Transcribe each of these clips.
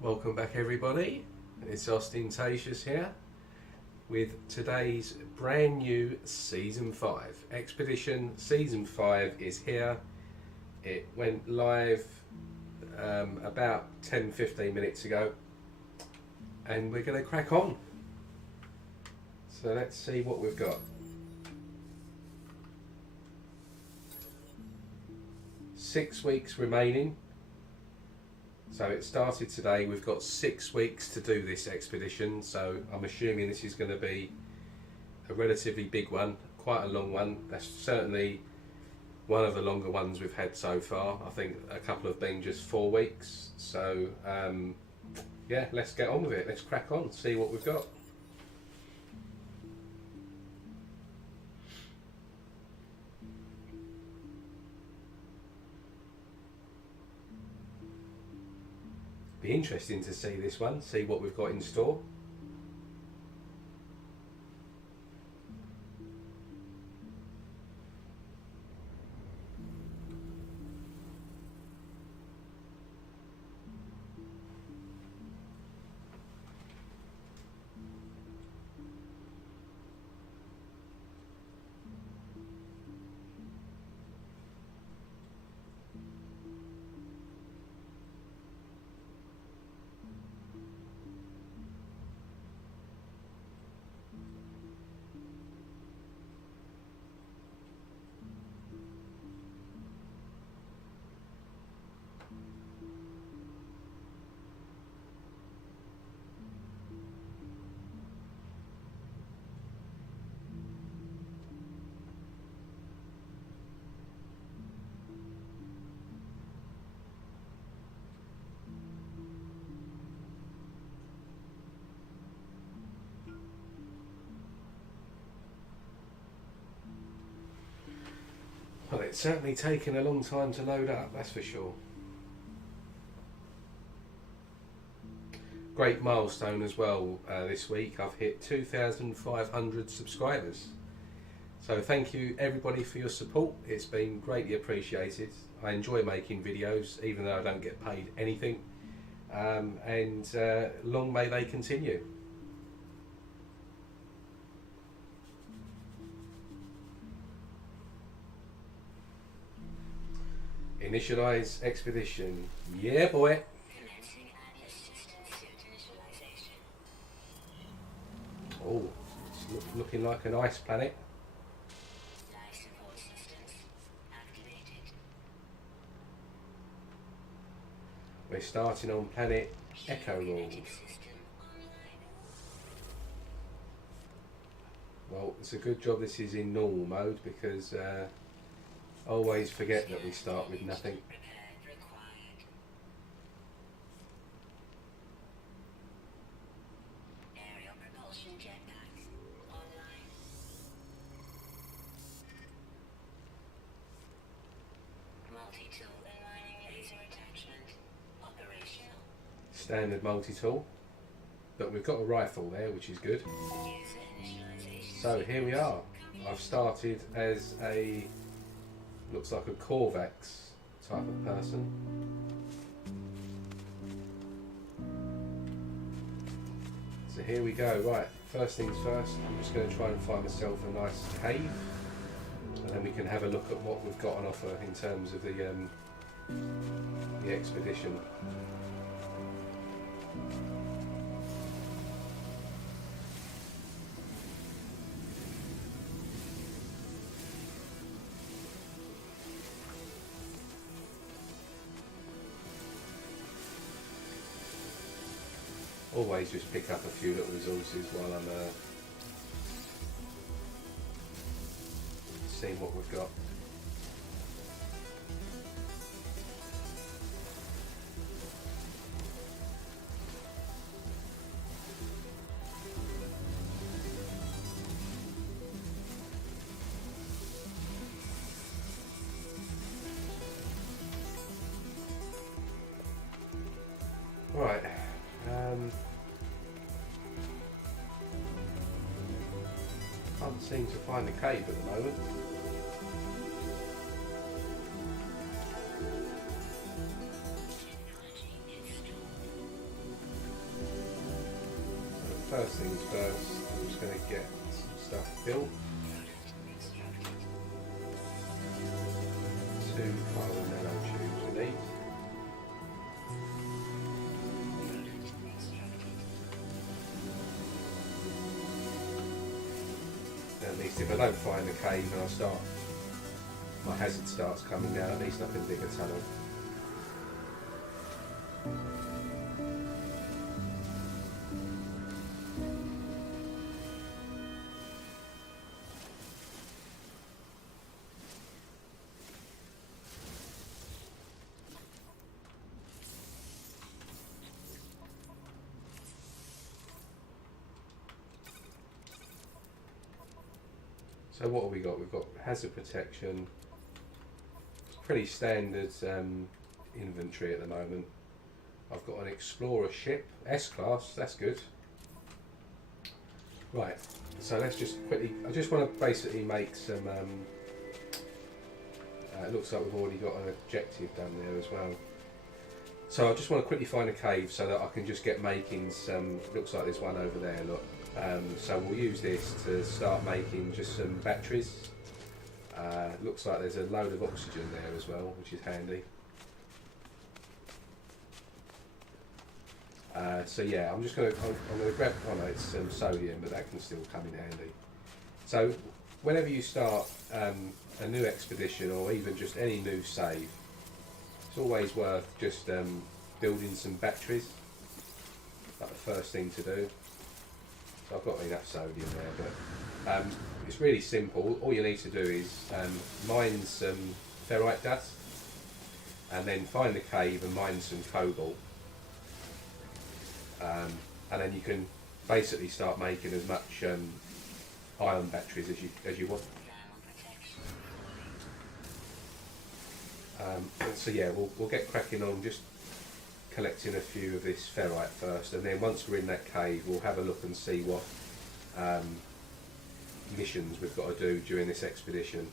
Welcome back everybody, it's Ostentatious here with today's brand new Season 5. Expedition Season 5 is here. It went live about 10-15 minutes ago and we're going to crack on. So let's see what we've got. 6 weeks remaining. So it started today. We've got 6 weeks to do this expedition, so I'm assuming this is going to be a relatively big one, quite a long one. That's certainly one of the longer ones we've had so far. I think a couple have been just 4 weeks. So yeah, let's get on with it. Let's crack on, see what we've got. Be interesting to see this one, see what we've got in store. Well, it's certainly taken a long time to load up, that's for sure. Great milestone as well this week. I've hit 2,500 subscribers. So thank you everybody for your support. It's been greatly appreciated. I enjoy making videos even though I don't get paid anything. And long may they continue. Initialize expedition. Yeah, boy. Oh, it's looking like an ice planet. We're starting on planet Echo. Well, it's a good job this is in normal mode because I always forget that we start with nothing. Standard multi-tool, but we've got a rifle there, which is good. So here we are. I've started as a, looks like a Corvax type of person. So here we go. Right, first things first, I'm just going to try and find myself a nice cave, and then we can have a look at what we've got on offer in terms of the expedition. Always just pick up a few little resources while I'm seeing what we've got. Right. Can't seem to find the cave at the moment. first things first, I'm just going to get some stuff built. 2 carbon nanotubes we need. At least if I don't find the cave and my hazard starts coming down, at least I can dig a tunnel. So what have we got? We've got hazard protection, pretty standard inventory at the moment. I've got an explorer ship, S-class, that's good. Right, so let's just quickly, I just want to basically make some, it looks like we've already got an objective done there as well. So I just want to quickly find a cave so that I can just get making some, looks like there's one over there, look. So we'll use this to start making just some batteries. Looks like there's a load of oxygen there as well, which is handy. So yeah, I'm going to grab, oh no, it's sodium, but that can still come in handy. So whenever you start a new expedition or even just any new save, it's always worth just building some batteries, like the first thing to do. So I've got enough sodium there, but it's really simple. All you need to do is mine some ferrite dust and then find the cave and mine some cobalt. And then you can basically start making as much ion batteries as you want. So yeah, we'll get cracking on just collecting a few of this ferrite first, and then once we're in that cave we'll have a look and see what missions we've got to do during this expedition.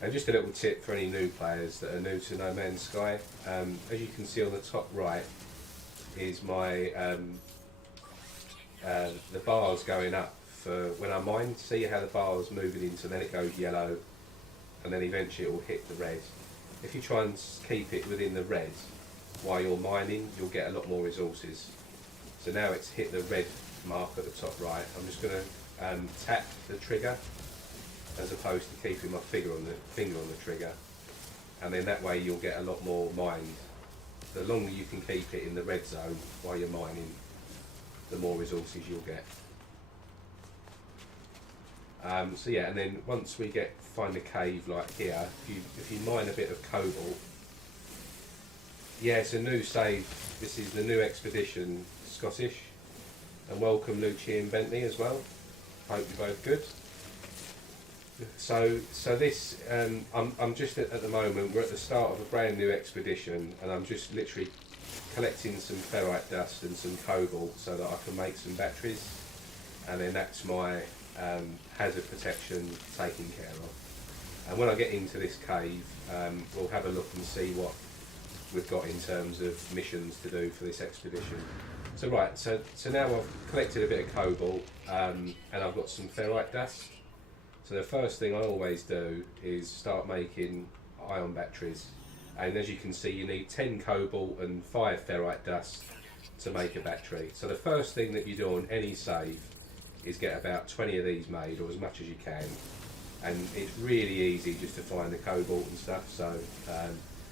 And just a little tip for any new players that are new to No Man's Sky, as you can see on the top right is my the bars going up for when I mine. See how the bar's moving into, then it goes yellow and then eventually it will hit the red. If you try and keep it within the red while you're mining, you'll get a lot more resources. So now it's hit the red mark at the top right. I'm just going to tap the trigger as opposed to keeping my finger on the trigger, and then that way you'll get a lot more mined. The longer you can keep it in the red zone while you're mining, the more resources you'll get. So yeah, and then once we find a cave like here, if you mine a bit of cobalt. Yeah, it's a new save. This is the new expedition, Scottish, and welcome Lucci and Bentley as well. Hope you're both good. So this, I'm just at the moment, we're at the start of a brand new expedition, and I'm just literally collecting some ferrite dust and some cobalt so that I can make some batteries, and then that's my hazard protection taken care of. And when I get into this cave, we'll have a look and see what we've got in terms of missions to do for this expedition. So right, so now I've collected a bit of cobalt and I've got some ferrite dust. So the first thing I always do is start making ion batteries, and as you can see you need 10 cobalt and 5 ferrite dust to make a battery. So the first thing that you do on any save is get about 20 of these made, or as much as you can, and it's really easy just to find the cobalt and stuff. So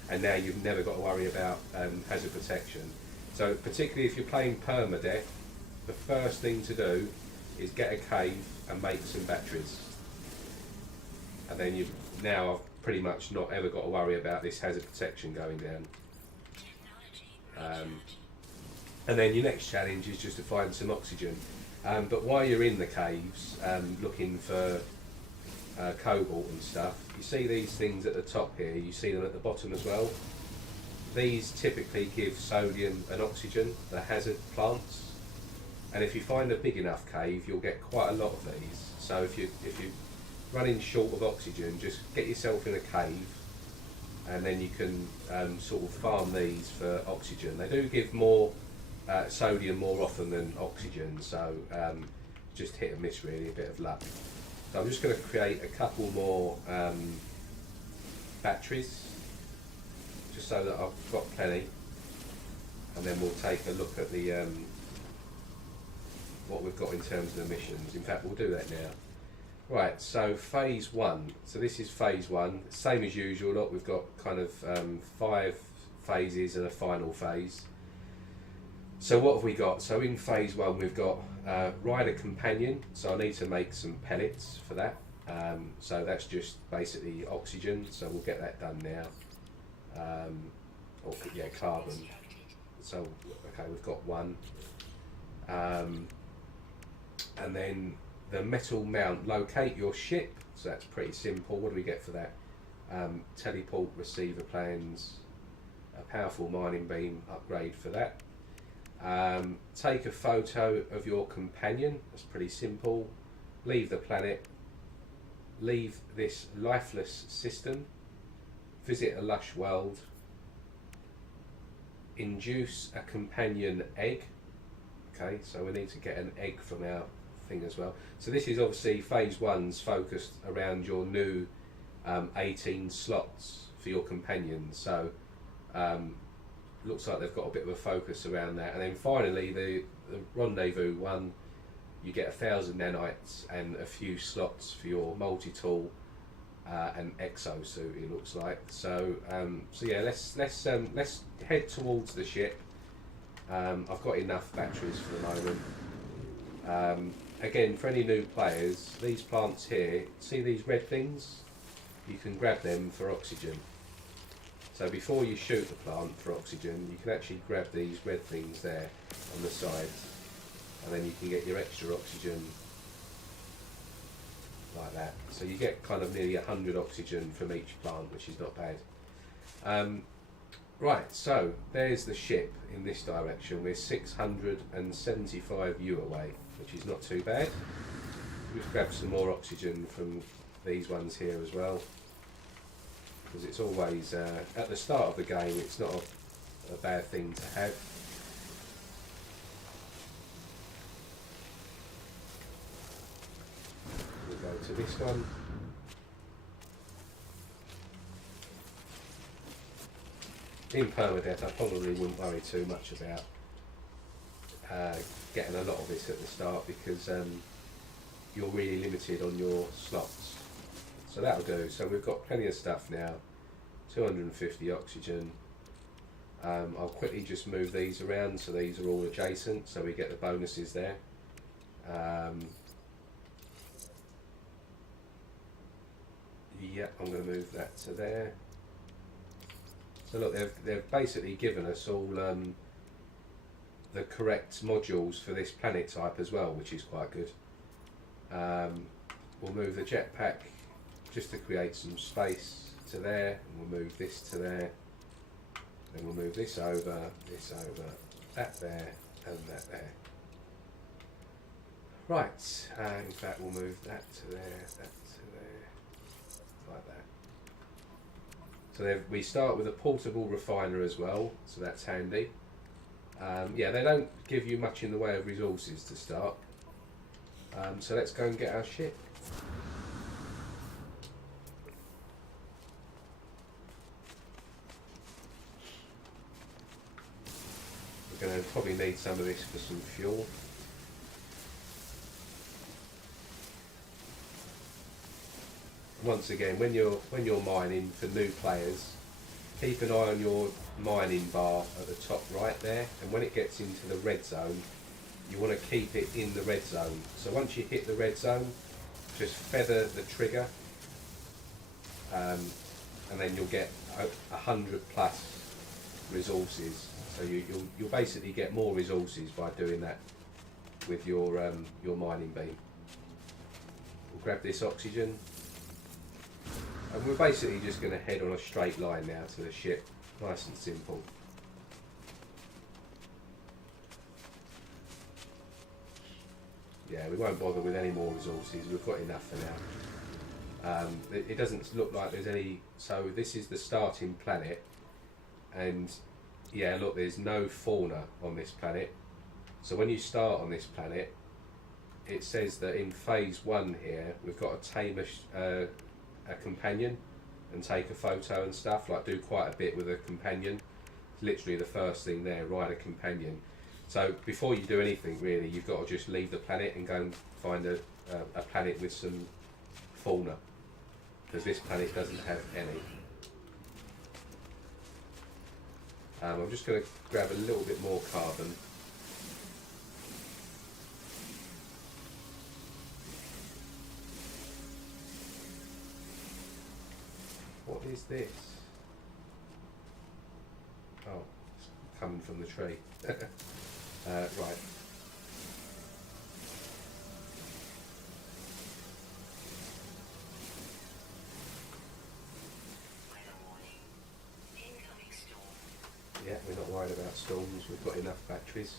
and now you've never got to worry about hazard protection. So particularly if you're playing Permadeath, the first thing to do is get a cave and make some batteries. And then you've now pretty much not ever got to worry about this hazard protection going down. And then your next challenge is just to find some oxygen. But while you're in the caves looking for cobalt and stuff, you see these things at the top here, you see them at the bottom as well. These typically give sodium and oxygen, the hazard plants. And if you find a big enough cave, you'll get quite a lot of these. So if you're running short of oxygen, just get yourself in a cave, and then you can sort of farm these for oxygen. They do give more sodium more often than oxygen, so just hit and miss really, a bit of luck. So I'm just going to create a couple more batteries, just so that I've got plenty, and then we'll take a look at the what we've got in terms of the missions. In fact, we'll do that now. Right, so phase 1. So this is phase 1, same as usual. Look, we've got kind of 5 phases and a final phase. So what have we got? So in phase 1 we've got rider companion, so I need to make some pellets for that. So that's just basically oxygen, so we'll get that done now. Or yeah, carbon. So okay, we've got one. And then the metal mount, locate your ship, so that's pretty simple. What do we get for that? Teleport receiver plans, a powerful mining beam upgrade for that. Take a photo of your companion, that's pretty simple. Leave the planet, leave this lifeless system, visit a lush world, induce a companion egg. Okay, so we need to get an egg from our thing as well. So this is obviously phase 1's focused around your new 18 slots for your companions. So looks like they've got a bit of a focus around that. And then finally the Rendezvous one, you get 1,000 nanites and a few slots for your multi-tool and exosuit, it looks like. So so yeah, let's head towards the ship. I've got enough batteries for the moment. Again, for any new players, these plants here, see these red things? You can grab them for oxygen. So before you shoot the plant for oxygen, you can actually grab these red things there on the sides, and then you can get your extra oxygen like that. So you get kind of nearly 100 oxygen from each plant, which is not bad. Right, so there's the ship in this direction. We're 675 U away, which is not too bad. We've grabbed some more oxygen from these ones here as well, because it's always, at the start of the game, it's not a bad thing to have. We'll go to this one. In Permadeath, I probably wouldn't worry too much about getting a lot of this at the start, because you're really limited on your slots. So that'll do. So we've got plenty of stuff now. 250 oxygen. I'll quickly just move these around so these are all adjacent, so we get the bonuses there. Yeah, I'm going to move that to there. So look, they've basically given us all the correct modules for this planet type as well, which is quite good. We'll move the jetpack just to create some space to there, and we'll move this to there. Then we'll move this over, that there, and that there. Right, in fact we'll move that to there, that to there, like that. So we start with a portable refiner as well, so that's handy. Yeah, they don't give you much in the way of resources to start. So let's go and get our ship. We're going to probably need some of this for some fuel. Once again, when you're mining for new players, keep an eye on your mining bar at the top right there, and when it gets into the red zone, you want to keep it in the red zone. So once you hit the red zone, just feather the trigger, and then you'll get 100 plus resources. So you'll basically get more resources by doing that with your mining beam. We'll grab this oxygen. And we're basically just going to head on a straight line now to the ship, nice and simple. Yeah, we won't bother with any more resources, we've got enough for now. It doesn't look like there's any, so this is the starting planet, and yeah, look, there's no fauna on this planet. So when you start on this planet, it says that in phase 1 here, we've got to tame a companion and take a photo and stuff, like do quite a bit with a companion. It's literally the first thing there, ride a companion. So before you do anything really, you've got to just leave the planet and go and find a planet with some fauna, because this planet doesn't have any. I'm just going to grab a little bit more carbon. What is this? Oh, it's coming from the tree. Right. Yeah, we're not worried about storms, we've got enough batteries.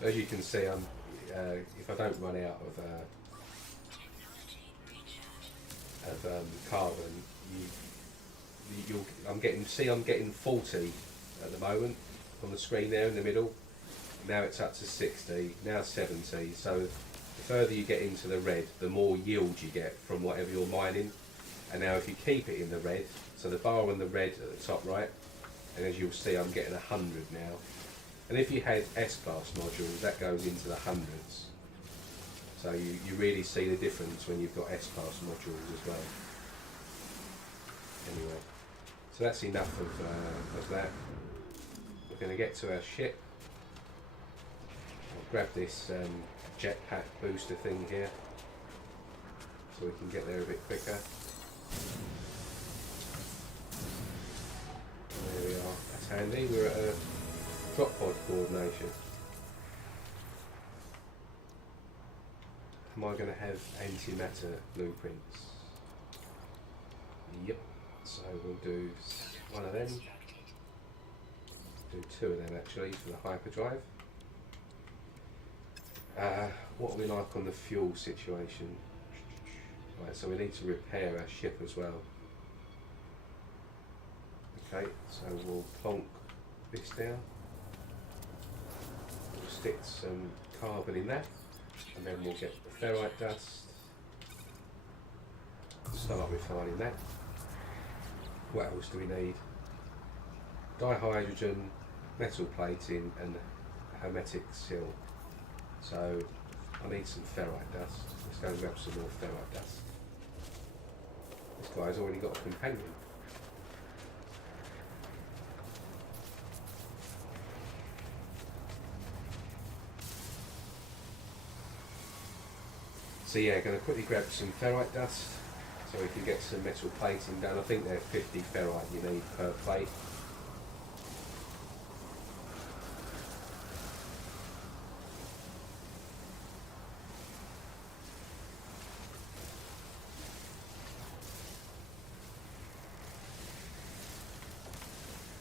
As you can see, I'm, if I don't run out of carbon, I'm getting 40 at the moment on the screen there in the middle. Now it's up to 60, now 70. So the further you get into the red, the more yield you get from whatever you're mining. And now if you keep it in the red, so the bar on the red at the top right, and as you'll see I'm getting 100 now. And if you had S-class modules, that goes into the hundreds. So you really see the difference when you've got S-class modules as well. Anyway, so that's enough of that. We're going to get to our ship. I'll grab this jetpack booster thing here, so we can get there a bit quicker. There we are, that's handy. We're at a drop pod coordination. Am I going to have antimatter blueprints? Yep, so we'll do one of them. Do 2 of them actually for the hyperdrive. What are we like on the fuel situation? Right, so we need to repair our ship as well. Okay, so we'll plonk this down. We'll stick some carbon in that, and then we'll get the ferrite dust. Start refining that. What else do we need? Dihydrogen, metal plating, and hermetic seal. So I need some ferrite dust. Let's go and grab some more ferrite dust. This guy's already got a companion. So yeah, going to quickly grab some ferrite dust so we can get some metal plating done. I think they're 50 ferrite you need per plate.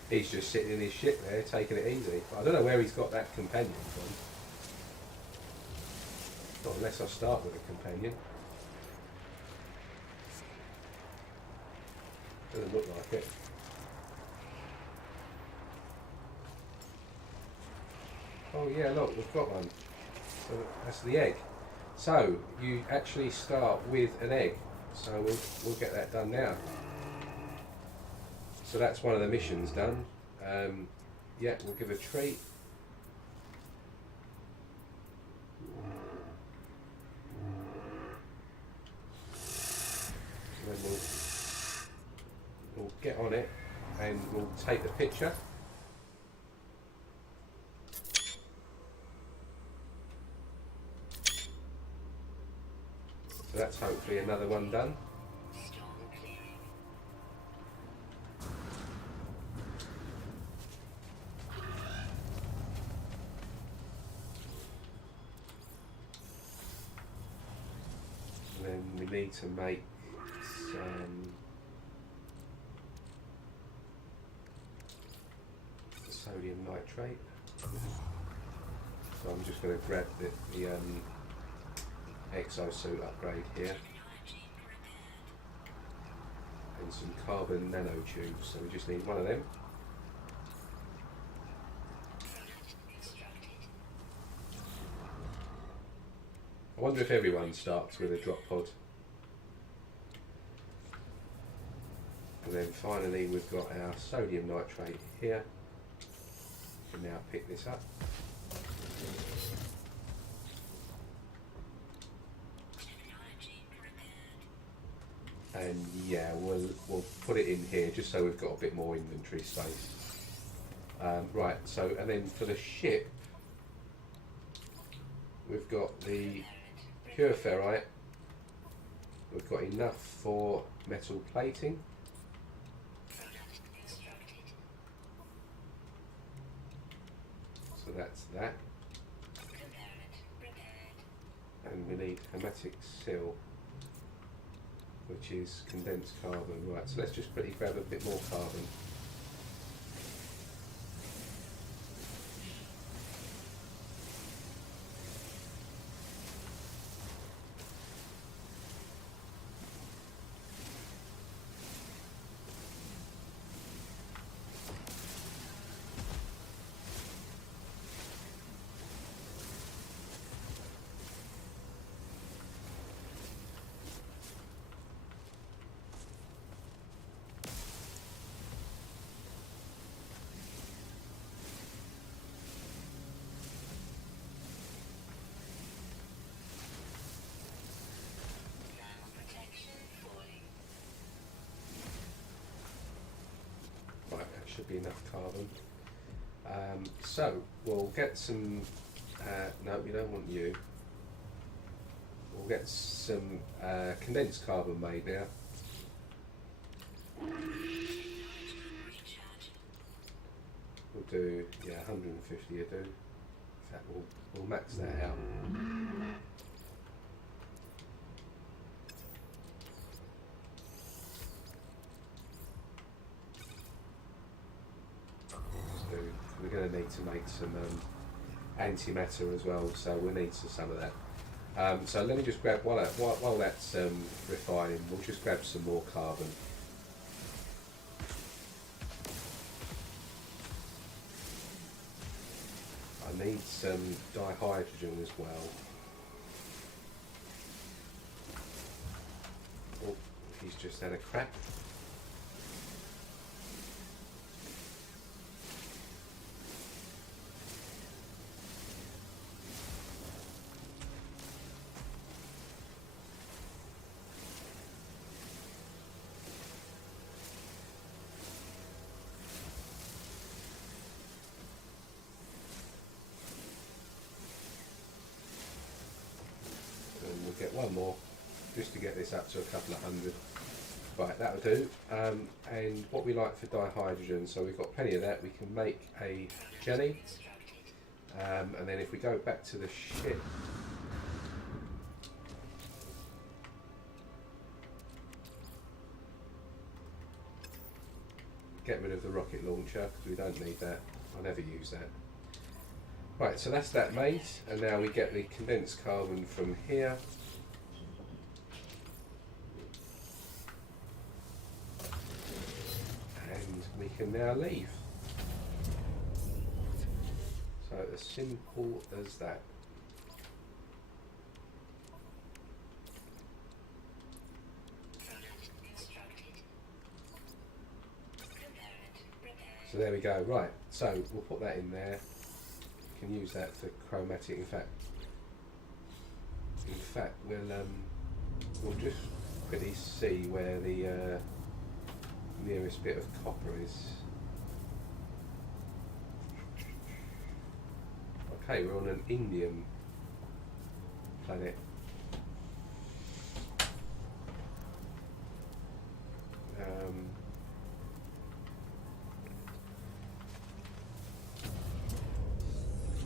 He's just sitting in his ship there, taking it easy. I don't know where he's got that companion from. Not unless I start with a companion. Doesn't look like it. Oh yeah, look, we've got one. So that's the egg. So you actually start with an egg. So we'll get that done now. So that's one of the missions done. Yeah, we'll give a treat. And then we'll get on it and we'll take the picture. So that's hopefully another one done. Then we need to make some sodium nitrate. So I'm just going to grab the exosuit upgrade here and and some carbon nanotubes. So we just need one of them. I wonder if everyone starts with a drop pod. And then finally we've got our sodium nitrate here. We can now pick this up. And yeah, we'll put it in here just so we've got a bit more inventory space. Right, so and then for the ship, we've got the pure ferrite. We've got enough for metal plating. So that's that. And we need hermetic seal, which is condensed carbon. Right, so let's just quickly grab a bit more carbon. Should be enough carbon. So we'll get some. No, we don't want you. We'll get some condensed carbon made now. We'll do 150 a do. In fact, we'll max that out. We're going to need to make some antimatter as well, so we'll need some of that. So let me just grab, while that's refining, we'll just grab some more carbon. I need some dihydrogen as well. Oh, he's just had a crack. Get one more just to get this up to a couple of hundred. Right, that'll do. And what we like for dihydrogen, so we've got plenty of that. We can make a jelly, and then if we go back to the ship, get rid of the rocket launcher because we don't need that. I never use that. Right, so that's that made, and now we get the condensed carbon from here. And we can now leave. So as simple as that. So there we go. Right, so we'll put that in there. We can use that for chromatic. In fact, we'll just quickly see where the nearest bit of copper is. Okay, we're on an Indian planet.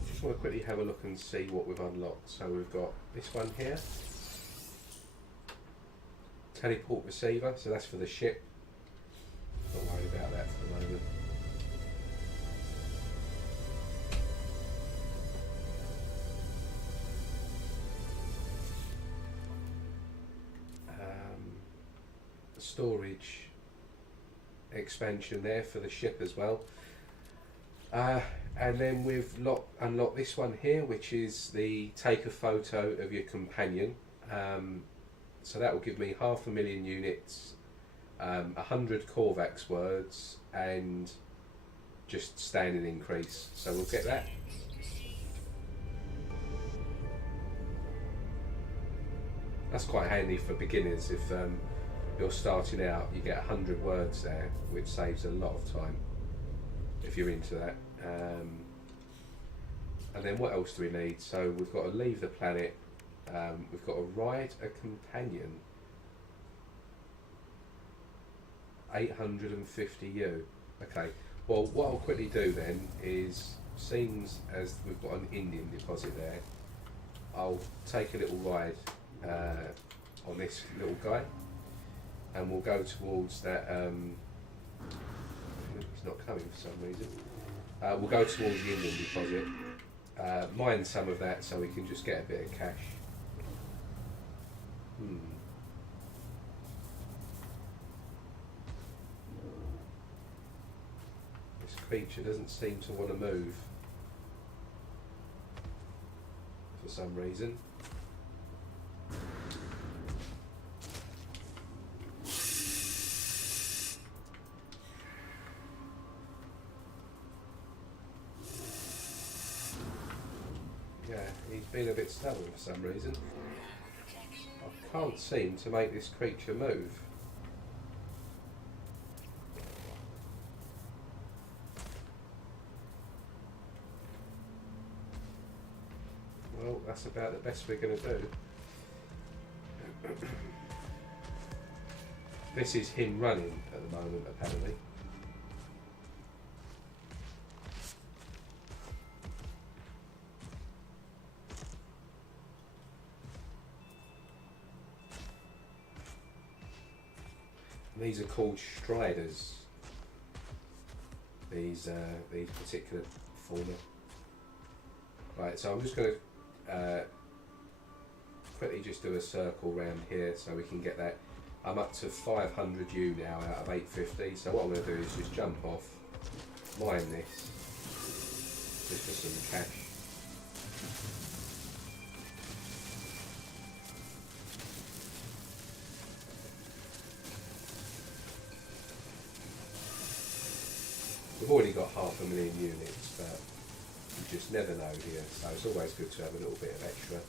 Just want to quickly have a look and see what we've unlocked. So we've got this one here, teleport receiver, so that's for the ship. Not worried about that for the moment. Storage expansion there for the ship as well. And then we've unlocked this one here, which is the take a photo of your companion. So that will give me 500,000 units, 100 Korvax words, and just standing increase. So we'll get that. That's quite handy for beginners. If you're starting out, you get 100 words there, which saves a lot of time if you're into that. And then what else do we need? So we've got to leave the planet. We've got to ride a companion. 850 U. Okay. Well, what I'll quickly do then is, seems as we've got an Indian deposit there, I'll take a little ride on this little guy, and we'll go towards that. He's not coming for some reason. We'll go towards the Indian deposit, mine some of that so we can just get a bit of cash. This creature doesn't seem to want to move for some reason. He's been a bit stubborn for some reason. I can't seem to make this creature move. Well, that's about the best we're going to do. This is him running at the moment, apparently. These are called striders. These particular fauna. Right, so I'm just going to quickly just do a circle around here so we can get that. I'm up to 500 U now out of 850. So what I'm going to do is just jump off, mine this, just for some cash. We've already got 500,000 units, but you just never know here, so it's always good to have a little bit of extra.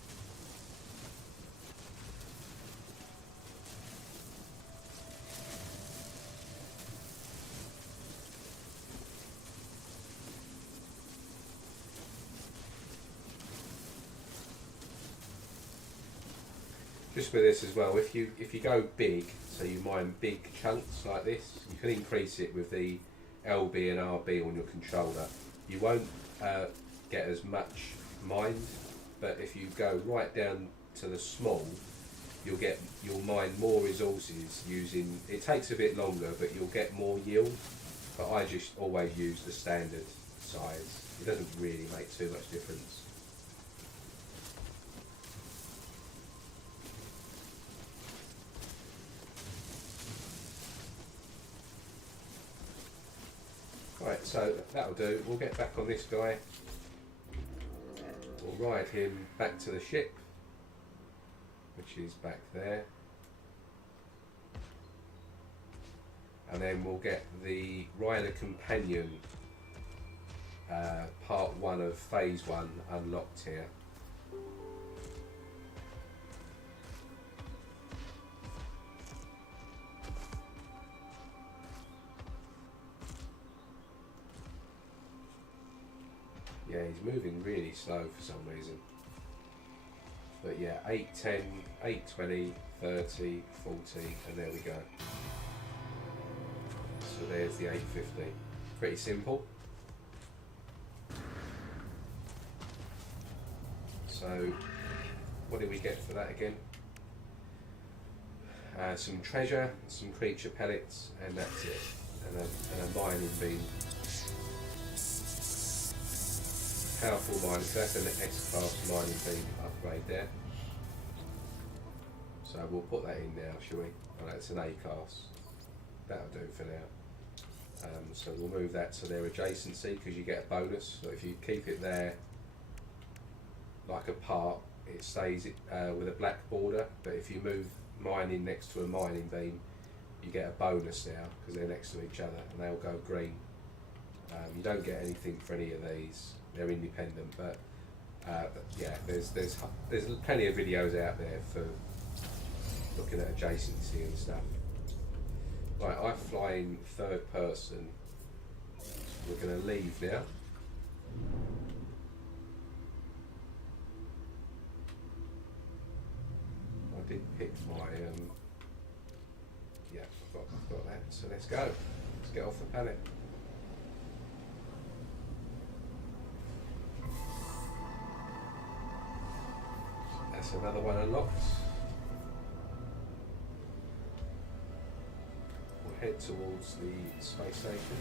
Just with this as well, if you go big, so you mine big chunks like this, you can increase it with the LB and RB on your controller. You won't get as much mined, but if you go right down to the small, you'll mine more resources using. It takes a bit longer, but you'll get more yield. But I just always use the standard size. It doesn't really make too much difference. Right, so that'll do. We'll get back on this guy. We'll ride him back to the ship, which is back there. And then we'll get the Rider Companion part 1 of phase 1 unlocked here. Yeah, he's moving really slow for some reason. But yeah, 810, 820, 30, 40, and there we go. So there's the 850. Pretty simple. So, what did we get for that again? Some treasure, some creature pellets, and that's it. And a mining beam. Powerful mine, so that's an S-class mining beam upgrade there. So we'll put that in now, shall we? Oh, that's an A-class. That'll do for now. So we'll move that to their adjacency because you get a bonus. So if you keep it there like a part, it stays with a black border, but if you move mining next to a mining beam, you get a bonus now because they're next to each other and they'll go green. You don't get anything for any of these, they're independent, but yeah, there's plenty of videos out there for looking at adjacency and stuff. Right, I fly in third person. We're going to leave now. I did pick my yeah, I've got that. So let's go. Let's get off the planet. That's another one unlocked. We'll head towards the space station.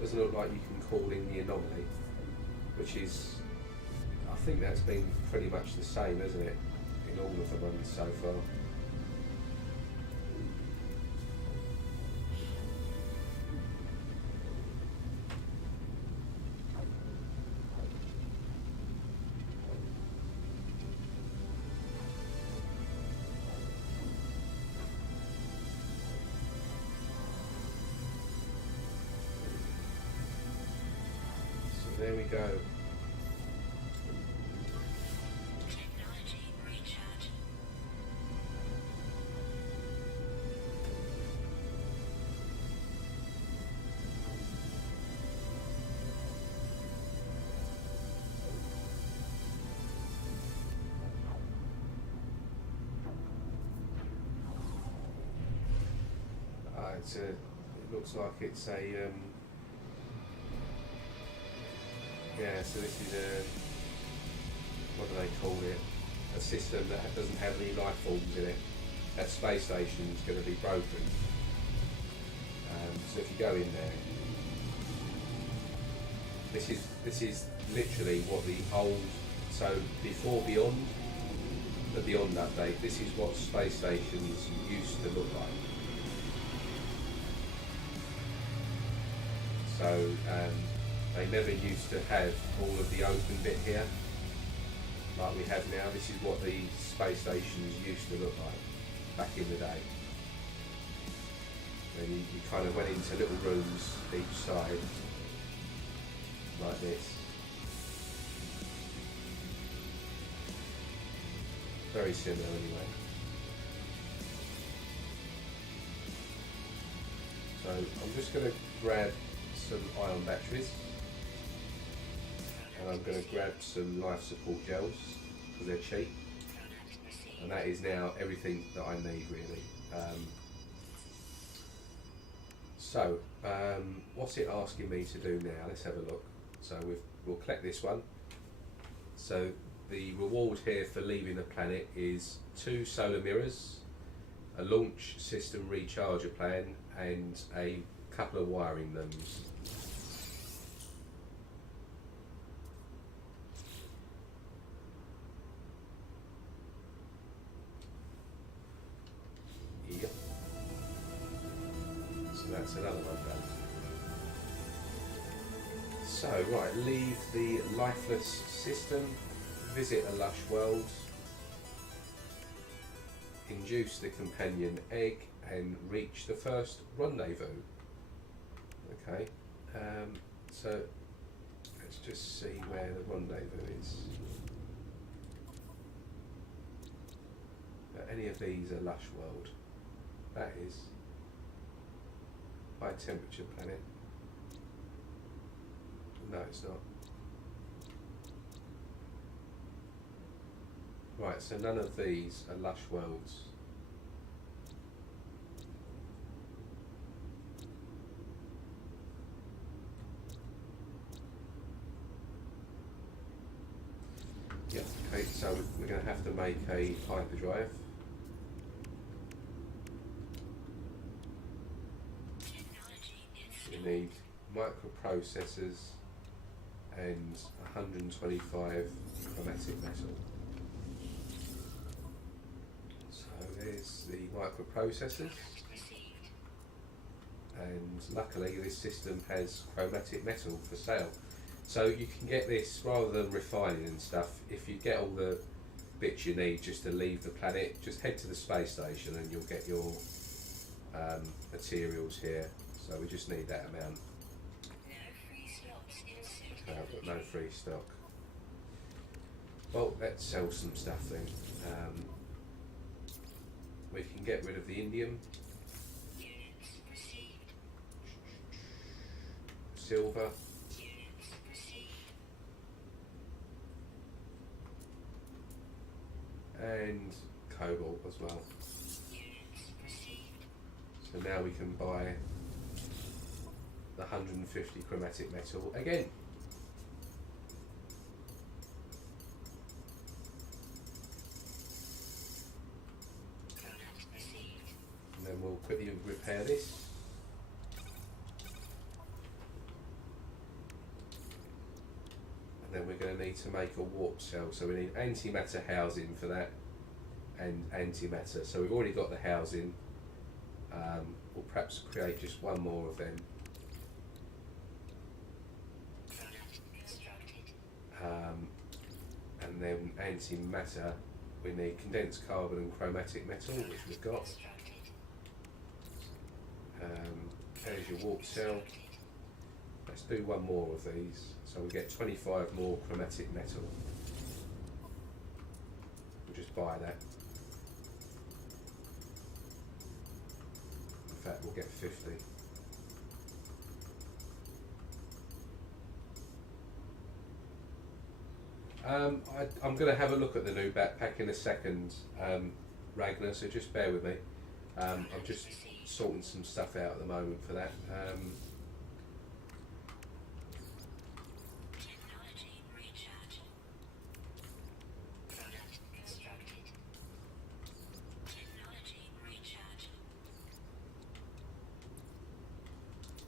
Doesn't look like you can call in the anomaly, which is, I think that's been pretty much the same, isn't it, in all of the runs so far. There we go. Technology recharge. It looks like it's a yeah, so this is a, what do they call it? A system that doesn't have any life forms in it. That space station is going to be broken. So if you go in there, this is literally what the old, so before Beyond, the Beyond update, this is what space stations used to look like. So they never used to have all of the open bit here like we have now. This is what the space stations used to look like back in the day. And you kind of went into little rooms each side like this. Very similar anyway. So I'm just going to grab some ion batteries. And I'm going to grab some life support gels because they're cheap, and that is now everything that I need really. What's it asking me to do now? Let's have a look. So we'll collect this one. So the reward here for leaving the planet is 2 solar mirrors, a launch system recharger plan, and a couple of wiring looms. Yep. So that's another one done. So right, leave the lifeless system, visit a lush world, induce the companion egg, and reach the first rendezvous. Okay, so let's just see where the rendezvous is. Any of these are lush world. That is high temperature planet. No, it's not. Right, so none of these are lush worlds. Yeah, okay, so we're going to have to make a hyperdrive. We need microprocessors and 125 chromatic metal. So there's the microprocessors, and luckily this system has chromatic metal for sale. So you can get this, rather than refining and stuff, if you get all the bits you need just to leave the planet, just head to the space station and you'll get your materials here. So we just need that amount. I've got no free stock. Well, let's sell some stuff then. We can get rid of the indium, silver, and cobalt as well. So now we can buy the 150 chromatic metal again. And then we'll quickly repair this. And then we're going to need to make a warp cell, so we need antimatter housing for that and antimatter. So we've already got the housing. We'll perhaps create just one more of them. And then antimatter, we need condensed carbon and chromatic metal, which we've got. There's your warp cell. Let's do one more of these, so we get 25 more chromatic metal. We'll just buy that. In fact, we'll get 50. I'm going to have a look at the new backpack in a second, Ragnar, so just bear with me. I'm just sorting some stuff out at the moment for that.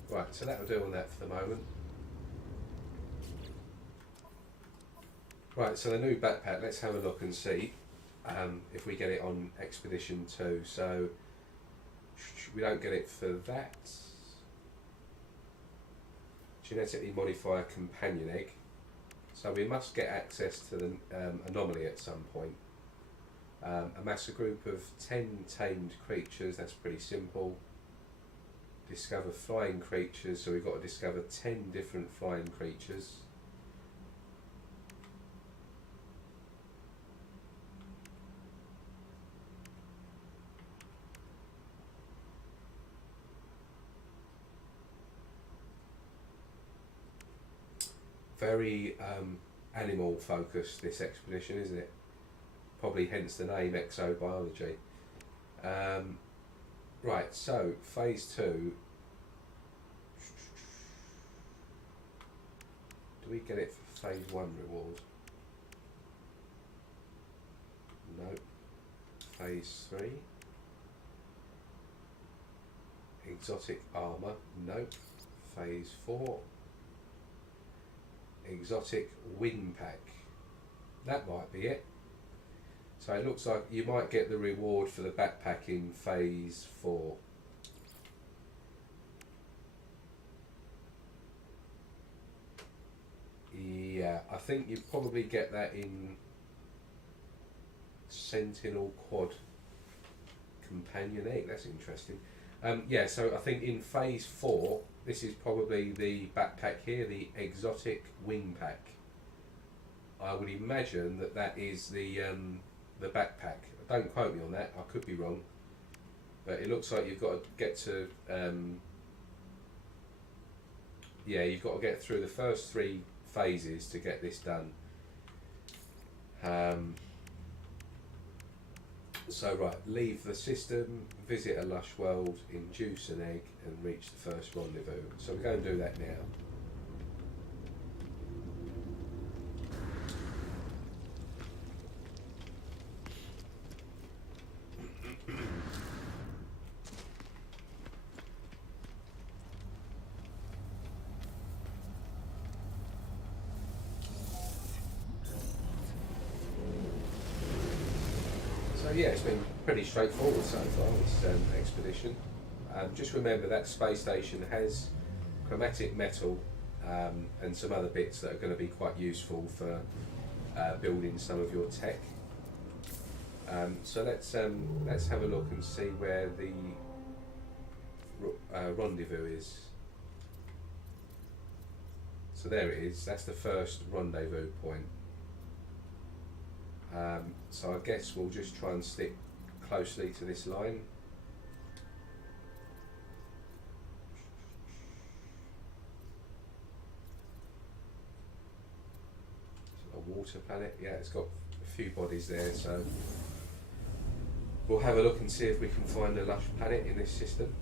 Right, so that'll do on that for the moment. Right, so the new backpack, let's have a look and see if we get it on Expedition 2. So we don't get it for that. Genetically modify a companion egg. So we must get access to the anomaly at some point. Amass a group of 10 tamed creatures, that's pretty simple. Discover flying creatures, so we've got to discover 10 different flying creatures. Very animal focused, this expedition, isn't it? Probably hence the name Exobiology. Right, so phase 2. Do we get it for phase 1 reward? No. Phase 3. Exotic armour? No. Phase 4. Exotic wind pack. That might be it. So it looks like you might get the reward for the backpack in phase 4. Yeah, I think you probably get that in Sentinel Quad Companion Egg. That's interesting. Yeah, so I think in phase 4, this is probably the backpack here, the exotic wing pack. I would imagine that that is the backpack. Don't quote me on that, I could be wrong. But it looks like you've got to get to, yeah, you've got to get through the first 3 phases to get this done. So right, leave the system, visit a lush world, induce an egg and reach the first rendezvous. So we're going to do that now. Yeah, it's been pretty straightforward so far, this expedition. Just remember that space station has chromatic metal and some other bits that are going to be quite useful for building some of your tech. So let's have a look and see where the rendezvous is. So there it is. That's the first rendezvous point. So I guess we'll just try and stick closely to this line. A water planet, yeah, it's got a few bodies there, so we'll have a look and see if we can find a lush planet in this system.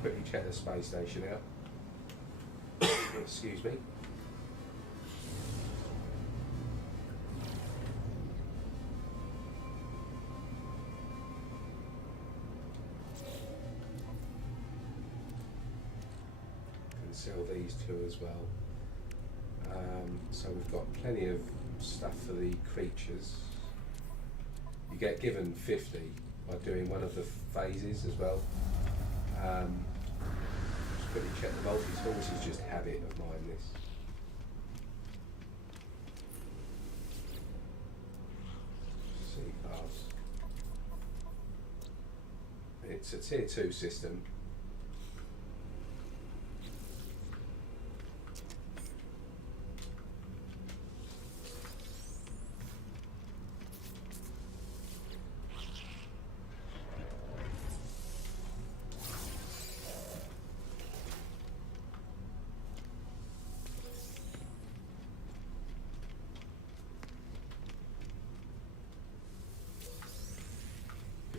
Quickly check the space station out. Excuse me. Can sell these two as well. So we've got plenty of stuff for the creatures. You get given 50 by doing one of the phases as well. Just quickly check the multi-tool. This is just habit of mine, this. C-class. It's a tier 2 system.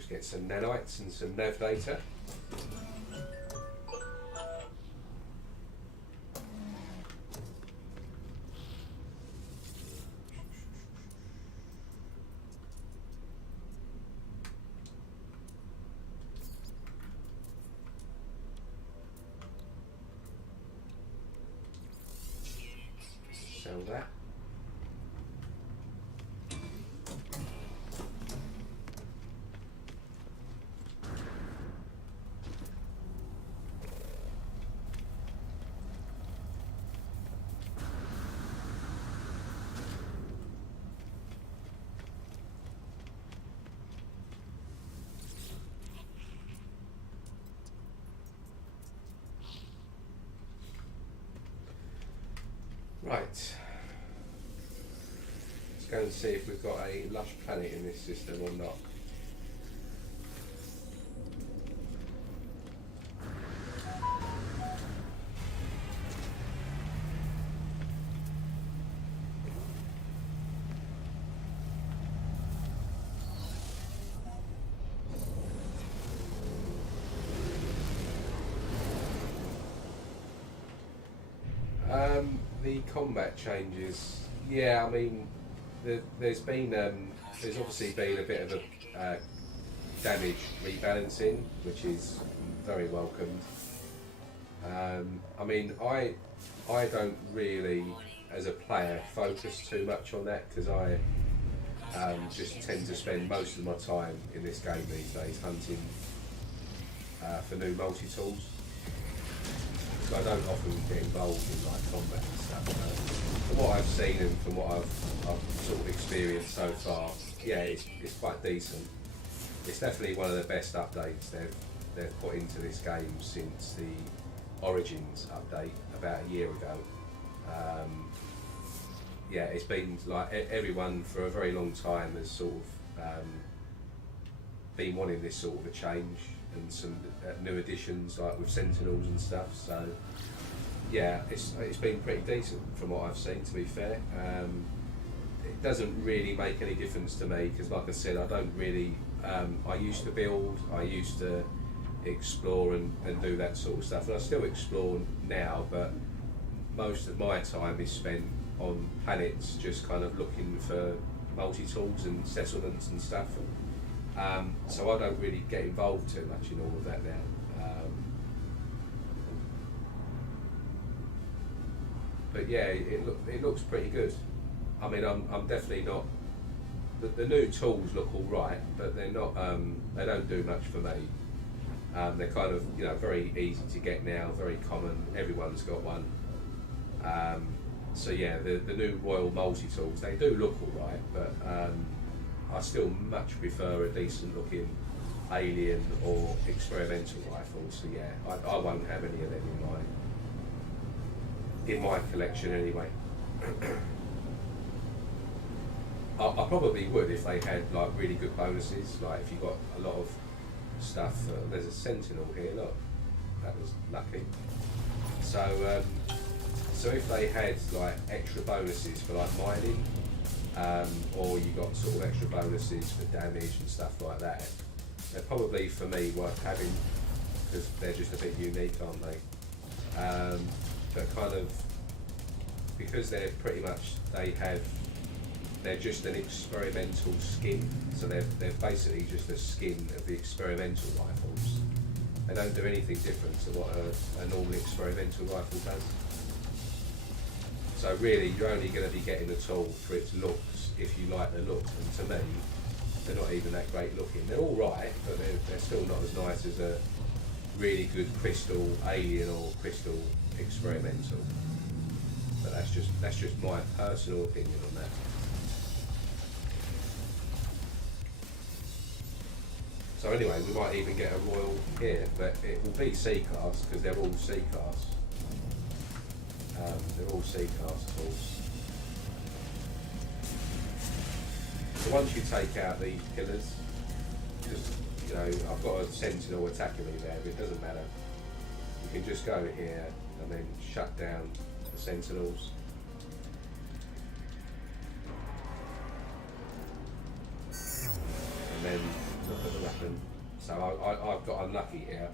Get some nanites and some nav data. Sell that. Right, let's go and see if we've got a lush planet in this system or not. The combat changes, yeah, I mean, there's obviously been a bit of a damage rebalancing, which is very welcomed. I mean, I don't really, as a player, focus too much on that because I just tend to spend most of my time in this game these days hunting for new multi-tools. I don't often get involved in like combat and stuff. From what I've seen and from what I've sort of experienced so far, yeah, it's quite decent. It's definitely one of the best updates they've put into this game since the Origins update about a year ago. Yeah, it's been like everyone for a very long time has sort of been wanting this sort of a change. And some new additions like with Sentinels and stuff, so yeah, it's been pretty decent from what I've seen, to be fair. it doesn't really make any difference to me, because like I said, I don't really, I used to build, I used to explore and do that sort of stuff, and I still explore now, but most of my time is spent on planets just kind of looking for multi-tools and settlements and stuff. So I don't really get involved too much in all of that now. But yeah, it looks pretty good. I mean, I'm definitely not. The new tools look all right, but they're not. They don't do much for me. They're kind of, you know, very easy to get now, very common. Everyone's got one. So yeah, the new Royal multi-tools, they do look all right, but I still much prefer a decent looking alien or experimental rifle. So yeah, I won't have any of them in my collection anyway. I probably would if they had like really good bonuses, like if you got a lot of stuff. There's a sentinel here, look, that was lucky. So so if they had like extra bonuses for like mining, or you got sort of extra bonuses for damage and stuff like that, they're probably for me worth having, because they're just a bit unique, aren't they? But kind of, because they're pretty much, they're just an experimental skin, so they're basically just a skin of the experimental rifles. They don't do anything different to what a normal experimental rifle does. So really, you're only going to be getting a tool for its looks if you like the look, and to me, they're not even that great looking. They're all right, but they're still not as nice as a really good crystal alien or crystal experimental. But that's just my personal opinion on that. So anyway, we might even get a Royal here, but it will be C-class, because they're all C-class. They're all C-class tools. So once you take out these pillars, just, you know, I've got a sentinel attacking me there, but it doesn't matter. You can just go here and then shut down the sentinels. And then look at the weapon. So I've got unlucky here.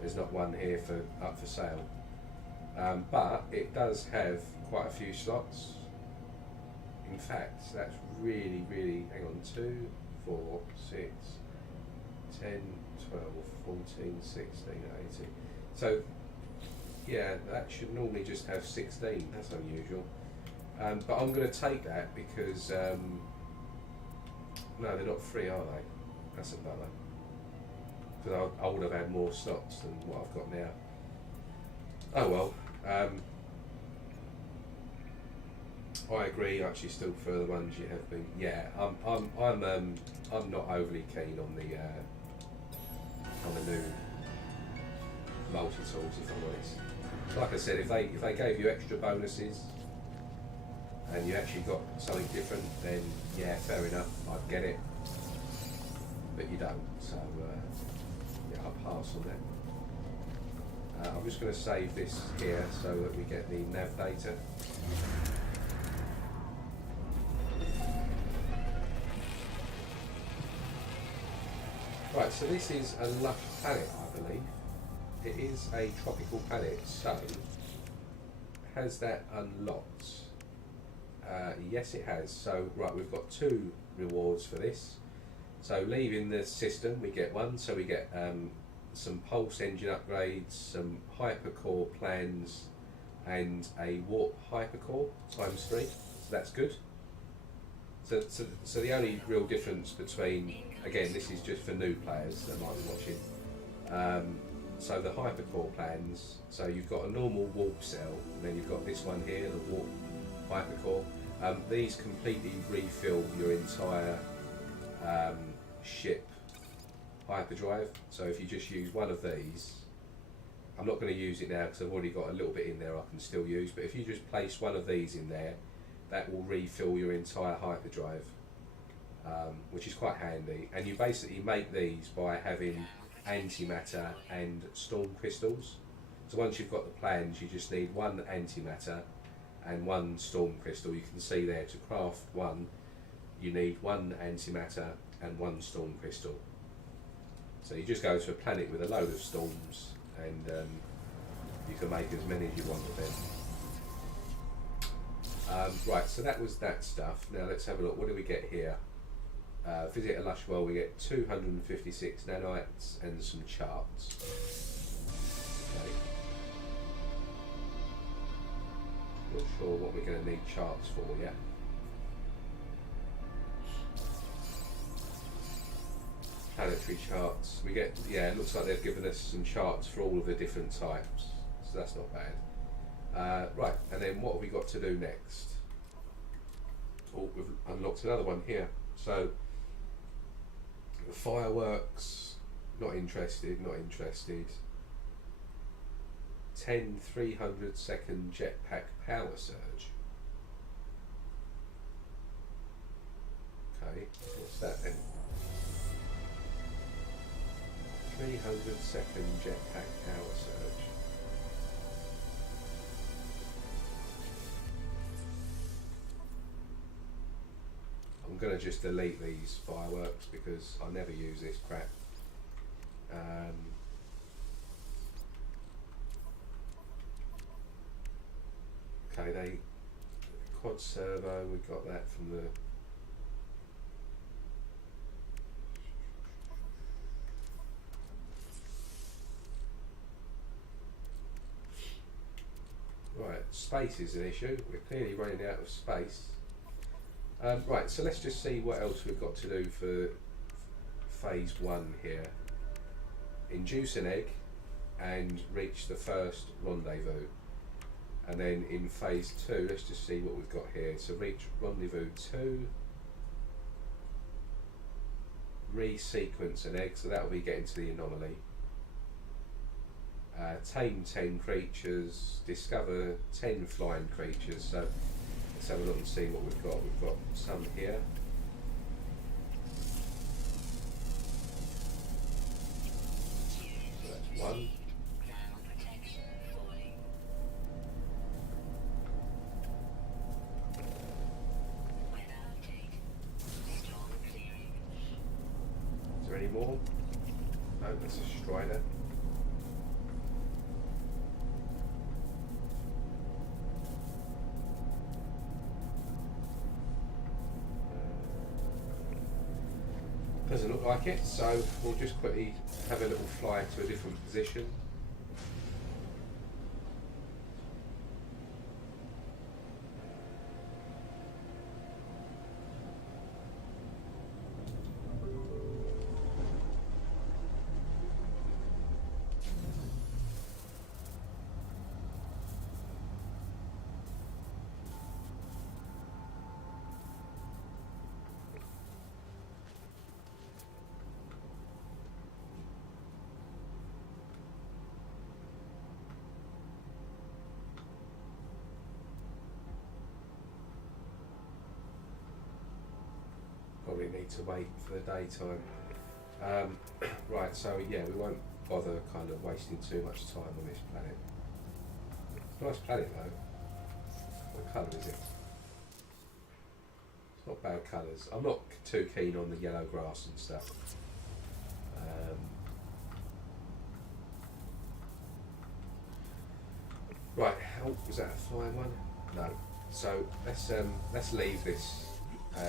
There's not one here up for sale. But it does have quite a few slots. In fact, that's really, hang on, 2, 4, 6, 10, 12, 14, 16, 18. So, yeah, that should normally just have 16. That's unusual. But I'm going to take that because, no, they're not free, are they? That's another. Because I would have had more slots than what I've got now. Oh well. I agree. I actually still prefer the ones you have been. Yeah, I'm not overly keen on the new multi-tools, if I'm honest. Like I said, if they gave you extra bonuses and you actually got something different, then yeah, fair enough, I'd get it. But you don't, so yeah, I'll pass on that. I'm just going to save this here so that we get the nav data. Right, so this is a lush planet, I believe. It is a tropical planet, so has that unlocked? Yes, it has. So, right, we've got 2 rewards for this. So, leaving the system, we get 1. So, we get some pulse engine upgrades, some hypercore plans, and a warp hypercore ×3. So, that's good. So the only real difference between, again, this is just for new players that might be watching. So the hypercore plans, so you've got a normal warp cell, and then you've got this one here, the warp hypercore. These completely refill your entire ship hyperdrive. So if you just use one of these, I'm not going to use it now because I've already got a little bit in there I can still use, but if you just place one of these in there, that will refill your entire hyperdrive, which is quite handy. And you basically make these by having antimatter and storm crystals. So once you've got the plans, you just need 1 antimatter and 1 storm crystal. You can see there, to craft one, you need 1 antimatter and 1 storm crystal. So you just go to a planet with a load of storms, and you can make as many as you want of them. Right, so that was that stuff. Now let's have a look. What do we get here? Visit a lush world. We get 256 nanites and some charts. Okay. Not sure what we're going to need charts for yet. Planetary charts. We get, yeah, it looks like they've given us some charts for all of the different types, so that's not bad. Right, and then what have we got to do next? Oh, we've unlocked another one here. So, fireworks, not interested, not interested. 10 300-second jetpack power surge. Okay, what's that then? 300-second jetpack power surge. I'm going to just delete these fireworks because I never use this crap. Okay, they quad servo, we got that from the right, space is an issue. We're clearly running out of space. Right, so let's just see what else we've got to do for phase 1 here. Induce an egg and reach the first rendezvous. And then in phase 2, let's just see what we've got here. So reach rendezvous 2, resequence an egg, so that will be getting to the anomaly. Tame 10 creatures, discover 10 flying creatures. So let's have a look and see what we've got. We've got some here. So that's 1. Is there any more? No, that's a strider. Doesn't look like it, so we'll just quickly have a little fly to a different position. Probably need to wait for the daytime. Right, so yeah, we won't bother kind of wasting too much time on this planet. It's a nice planet though. What colour is it? It's not bad colours. I'm not too keen on the yellow grass and stuff. Right, oh, was that a flying one? No. So let's leave this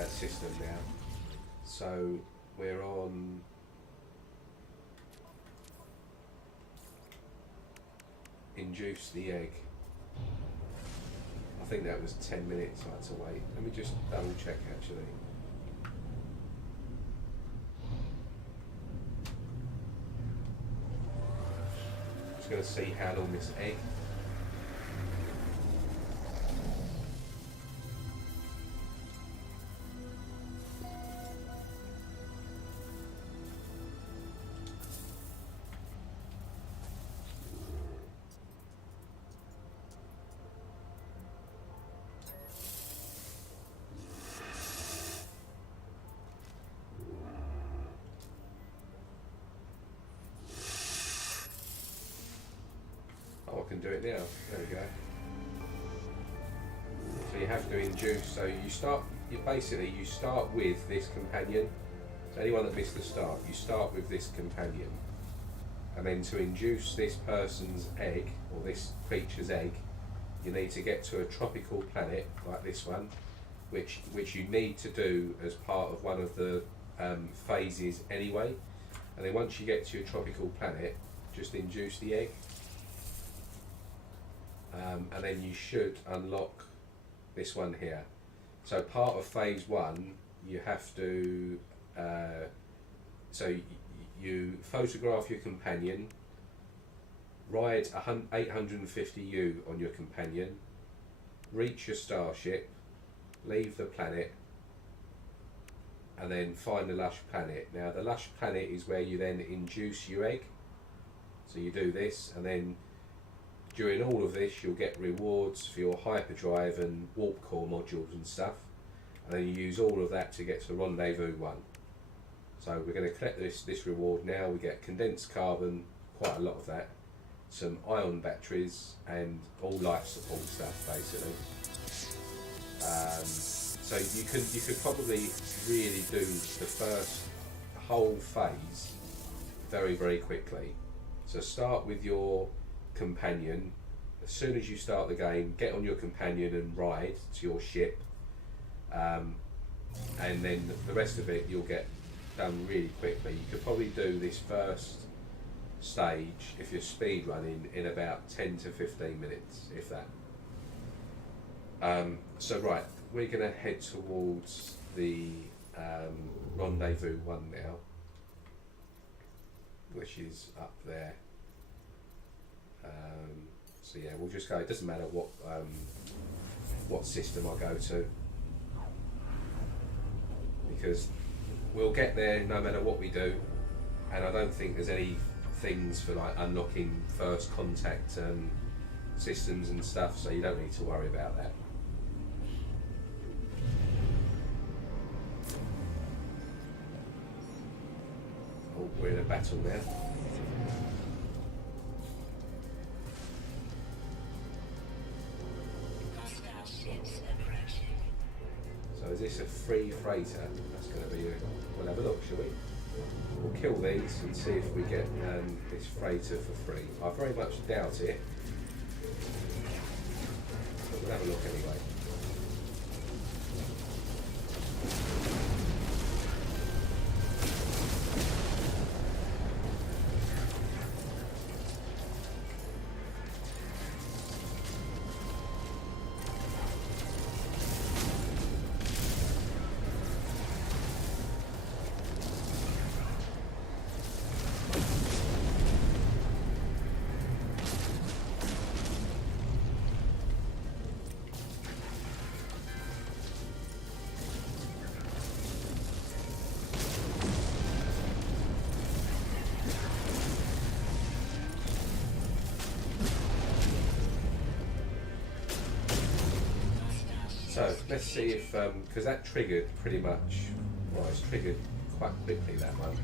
system now. So we're on induce the egg. I think that was 10 minutes I had to wait. Let me just double check actually. Just going to see how long this egg. I can do it now. There we go. So you have to induce. So you start with this companion. So anyone that missed the start, you start with this companion, and then to induce this person's egg or this creature's egg, you need to get to a tropical planet like this one, which you need to do as part of one of the phases anyway. And then once you get to your tropical planet, just induce the egg, and then you should unlock this one here. So part of phase 1, you have to you photograph your companion, ride 850 U on your companion, reach your starship, leave the planet, and then find the lush planet. Now the lush planet is where you then induce your egg. So you do this, and then during all of this you'll get rewards for your hyperdrive and warp core modules and stuff, and then you use all of that to get to Rendezvous 1. So we're going to collect this reward now. We get condensed carbon, quite a lot of that, some ion batteries, and all life support stuff basically. So you could probably really do the first whole phase very quickly. So start with your companion. As soon as you start the game, get on your companion and ride to your ship, and then the rest of it you'll get done really quickly. You could probably do this first stage, if you're speed running, in about 10 to 15 minutes, if that. So right, we're going to head towards the Rendezvous 1 now, which is up there. So yeah, we'll just go. It doesn't matter what system I go to, because we'll get there no matter what we do, and I don't think there's any things for like unlocking first contact systems and stuff, so you don't need to worry about that. Oh, we're in a battle now. So is this a free freighter? That's going to be we'll have a look, shall we? We'll kill these and see if we get this freighter for free. I very much doubt it, but we'll have a look anyway. So let's see if, because that triggered pretty much, well, it's triggered quite quickly, that one.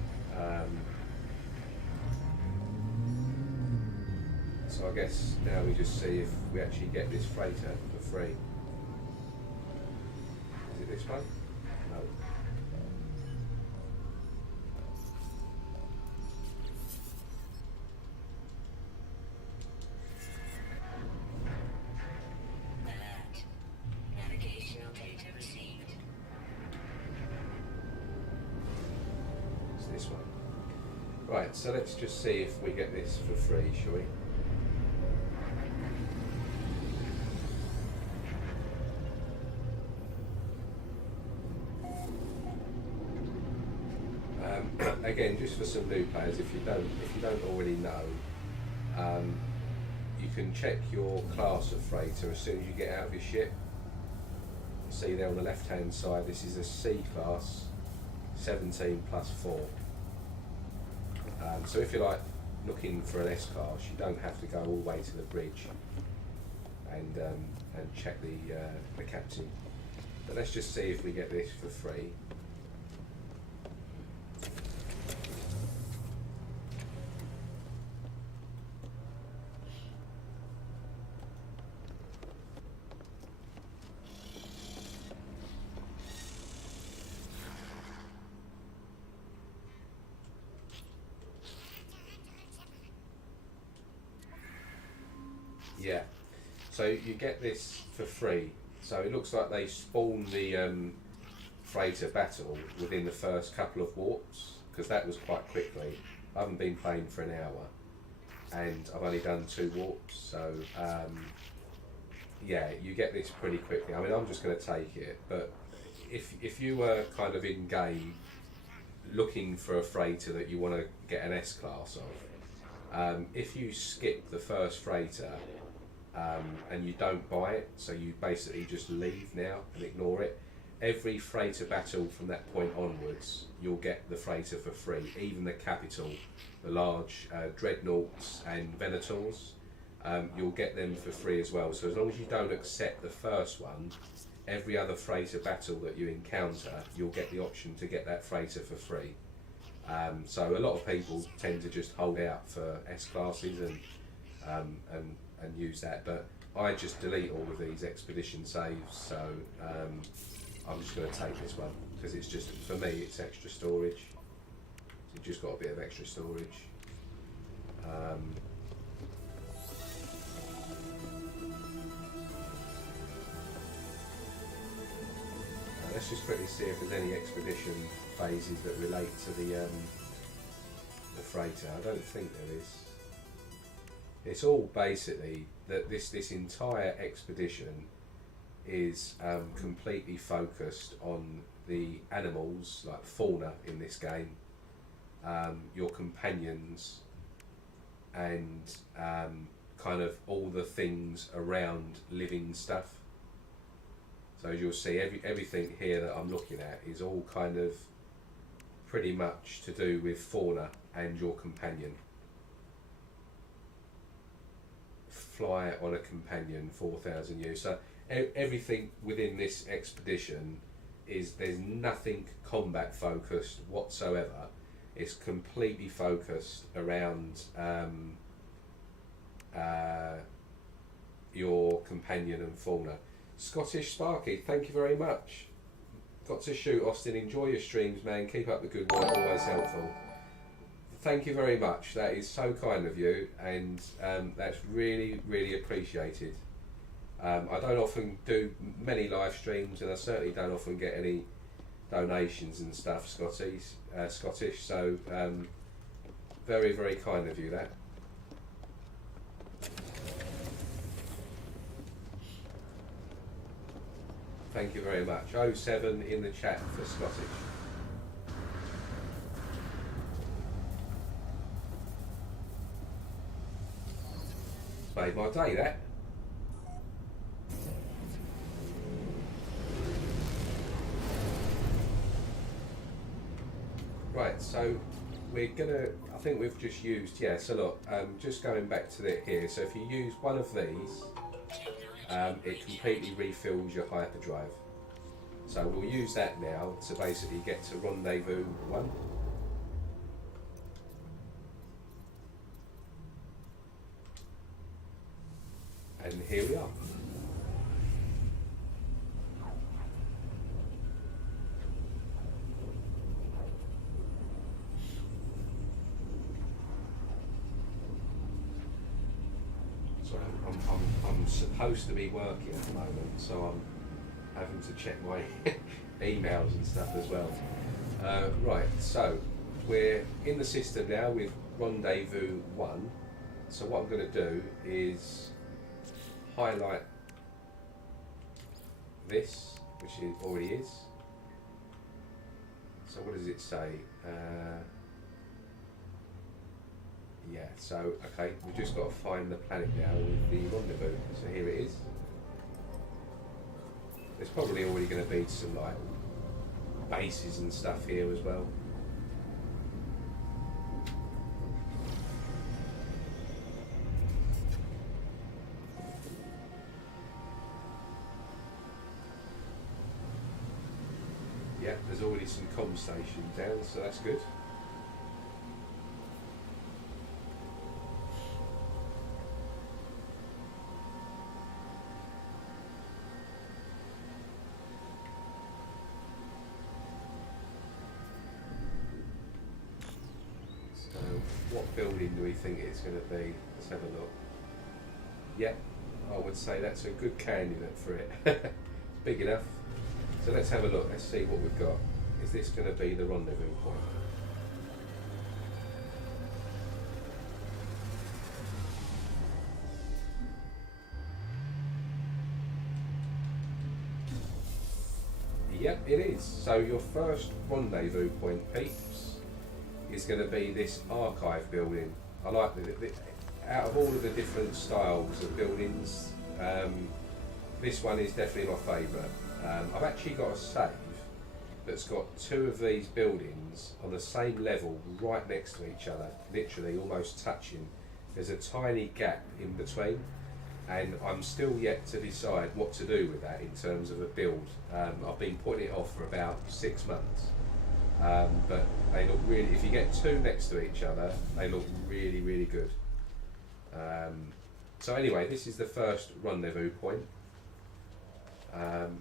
So I guess now we just see if we actually get this freighter for free. Is it this one? No. This one. Right, so let's just see if we get this for free, shall we? Again, just for some new players, if you don't already know, you can check your class of freighter as soon as you get out of your ship. See there on the left hand side, this is a C class, 17 plus 4. So if you're like looking for an S class, you don't have to go all the way to the bridge and check the captain. But let's just see if we get this for free. Yeah. So you get this for free. So it looks like they spawn the freighter battle within the first couple of warps, because that was quite quickly. I haven't been playing for an hour, and I've only done 2 warps. So yeah, you get this pretty quickly. I mean, I'm just going to take it, but if you were kind of in game looking for a freighter that you want to get an S class of, if you skip the first freighter and you don't buy it, so you basically just leave now and ignore it, every freighter battle from that point onwards, you'll get the freighter for free. Even the capital, the large dreadnoughts and venators, you'll get them for free as well. So as long as you don't accept the first one, every other freighter battle that you encounter, you'll get the option to get that freighter for free. So a lot of people tend to just hold out for S classes and use that, but I just delete all of these expedition saves. So I'm just going to take this one because it's just, for me, it's extra storage. So you've just got a bit of extra storage. Let's just quickly see if there's any expedition phases that relate to the freighter. I don't think there is. It's all basically that this entire expedition is completely focused on the animals, like fauna in this game, your companions, and kind of all the things around living stuff. So as you'll see, everything here that I'm looking at is all kind of pretty much to do with fauna and your companion. Fly on a companion, 4,000 years. So everything within this expedition there's nothing combat focused whatsoever. It's completely focused around your companion and fauna. Scottish Sparky, thank you very much. Got to shoot, Austin. Enjoy your streams, man. Keep up the good work, always helpful. Thank you very much. That is so kind of you, and that's really, really appreciated. I don't often do many live streams, and I certainly don't often get any donations and stuff, Scottish. So very, very kind of you, that. Thank you very much. 07 in the chat for Scottish. Made my day, that. Right, so we're gonna, I think we've just used, yeah, so look, just going back to it here, so if you use one of these, it completely refills your hyperdrive. So we'll use that now to basically get to Rendezvous 1. And here we are. Sorry, I'm supposed to be working at the moment, so I'm having to check my emails and stuff as well. Right, so we're in the system now with Rendezvous 1. So what I'm going to do is highlight this, which it already is. So what does it say? Yeah, so okay, we've just got to find the planet now with the rendezvous. So here it is. There's probably already going to be some like bases and stuff here as well. Yeah, there's already some comm stations down, so that's good. So, what building do we think it's going to be? Let's have a look. Yeah, I would say that's a good candidate for it. It's big enough. So let's have a look. Let's see what we've got. Is this going to be the rendezvous point? Yep, it is. So your first rendezvous point, peeps, is going to be this archive building. I like out of all of the different styles of buildings, this one is definitely my favourite. I've actually got a save that's got two of these buildings on the same level right next to each other, literally almost touching. There's a tiny gap in between, and I'm still yet to decide what to do with that in terms of a build. I've been putting it off for about 6 months, but they look really, if you get two next to each other, they look really, really good. So anyway, this is the first rendezvous point.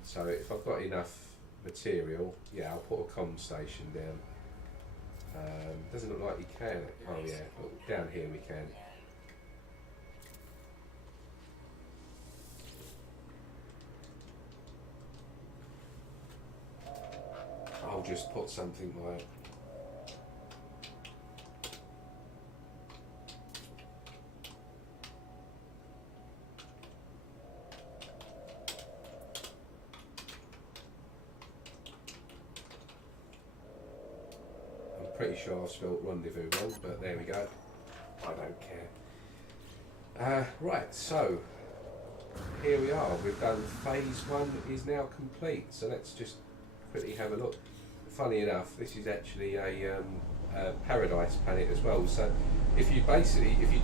So if I've got enough material, yeah, I'll put a comm station down. Doesn't look like you can. Oh yeah, look, down here we can. I'll just put something like pretty sure I've spelled rendezvous wrong, but there we go. I don't care. Right, so here we are. We've done phase 1 is now complete. So let's just quickly have a look. Funny enough, this is actually a paradise planet as well. So if you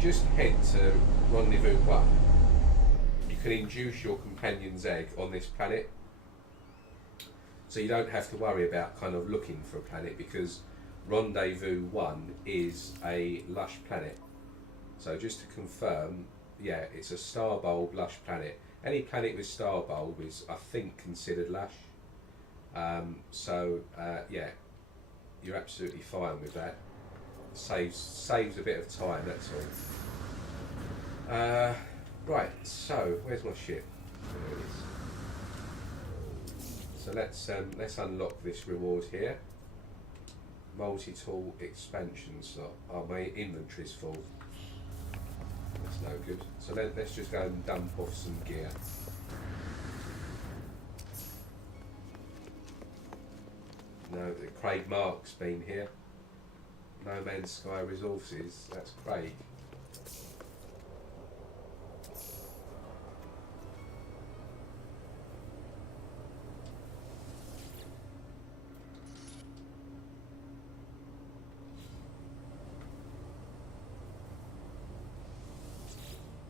just head to Rendezvous 1, you can induce your companion's egg on this planet. So you don't have to worry about kind of looking for a planet, because Rendezvous 1 is a lush planet. So just to confirm, yeah, it's a star bulb lush planet. Any planet with star bulb is, I think, considered lush. Yeah, you're absolutely fine with that. Saves a bit of time, that's all. Right, so where's my ship? There it is. So let's unlock this reward here. Multi-tool expansion slot. Oh, my inventory's full. That's no good. So let's just go and dump off some gear. No, Craig Mark's been here. No Man's Sky Resources. That's Craig.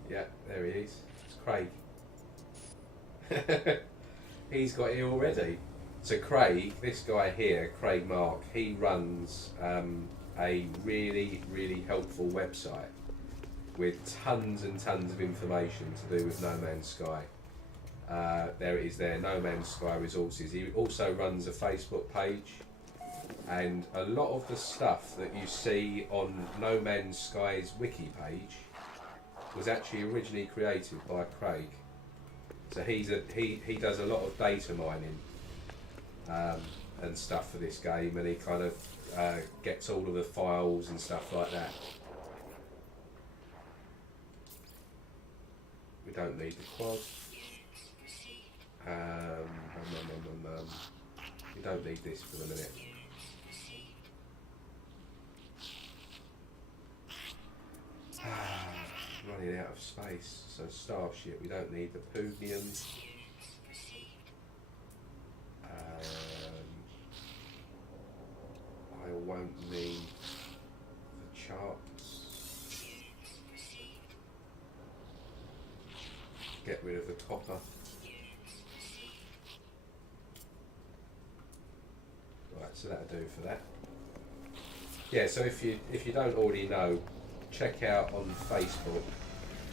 Yeah, there he is. It's Craig. He's got here already. So Craig, this guy here, Craig Mark, he runs a really, really helpful website with tons and tons of information to do with No Man's Sky. There it is there, No Man's Sky Resources. He also runs a Facebook page, and a lot of the stuff that you see on No Man's Sky's wiki page was actually originally created by Craig. So he does a lot of data mining and stuff for this game, and he kind of gets all of the files and stuff like that. We don't need the quad. We don't need this for the minute. Running out of space. So starship, we don't need the Pugnium. I won't need the charts. Get rid of the copper. Right, so that'll do for that. Yeah, so if you don't already know, check out on Facebook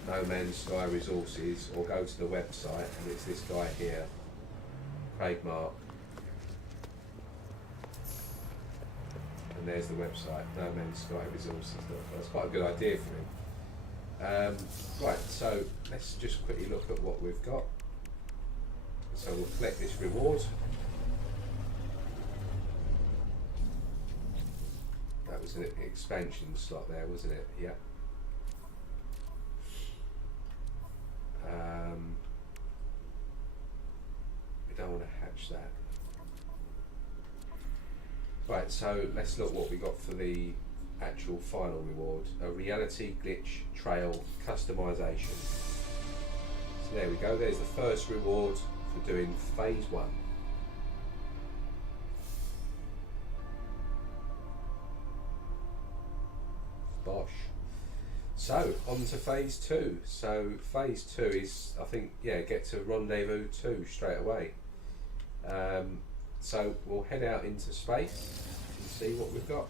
No Man's Sky Resources, or go to the website, and it's this guy here, Craig Mark. And there's the website, No Man's Sky Resources. That's quite a good idea for Right, so let's just quickly look at what we've got. So we'll collect this reward. That was an expansion slot there, wasn't it? Yeah. We don't want to hatch that. Right, so let's look what we got for the actual final reward. A reality glitch trail customization. So there we go, there's the first reward for doing phase 1. Bosh. So on to phase 2. So phase 2 is, I think, yeah, get to Rendezvous 2 straight away. So we'll head out into space and see what we've got.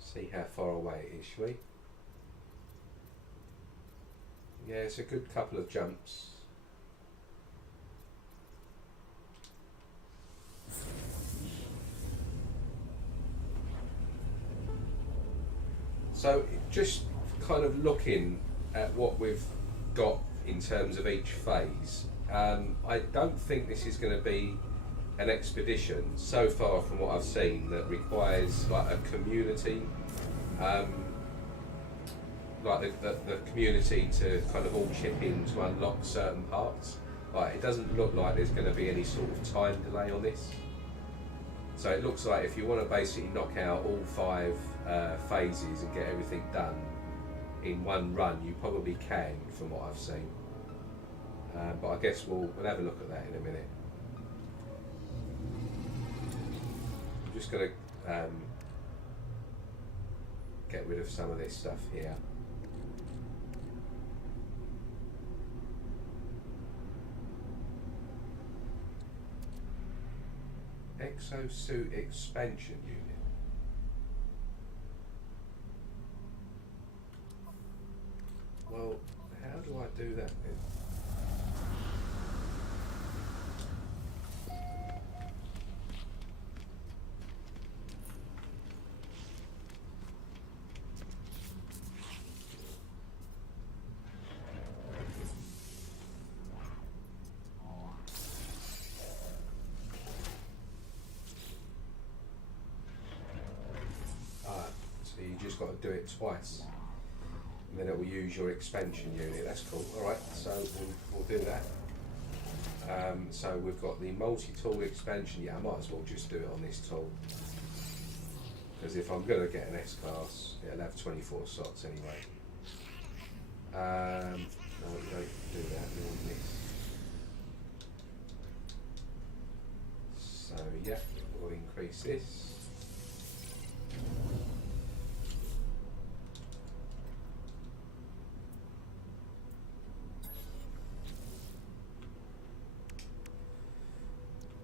See how far away it is, shall we? Yeah, it's a good couple of jumps. So just kind of looking at what we've got in terms of each phase, I don't think this is going to be an expedition so far from what I've seen that requires like a community, like the community to kind of all chip in to unlock certain parts. Like it doesn't look like there's going to be any sort of time delay on this. So it looks like if you want to basically knock out all 5 phases and get everything done in one run, you probably can, from what I've seen. But I guess we'll have a look at that in a minute. I'm just going to get rid of some of this stuff here. Exosuit expansion unit. Well, how do I do that then? Got to do it twice, and then it will use your expansion unit. That's cool. All right, so we'll do that. So we've got the multi-tool expansion. Yeah, I might as well just do it on this tool, because if I'm going to get an S-class, it'll have 24 slots anyway. No, we don't do that. We want this. So yeah, we'll increase this.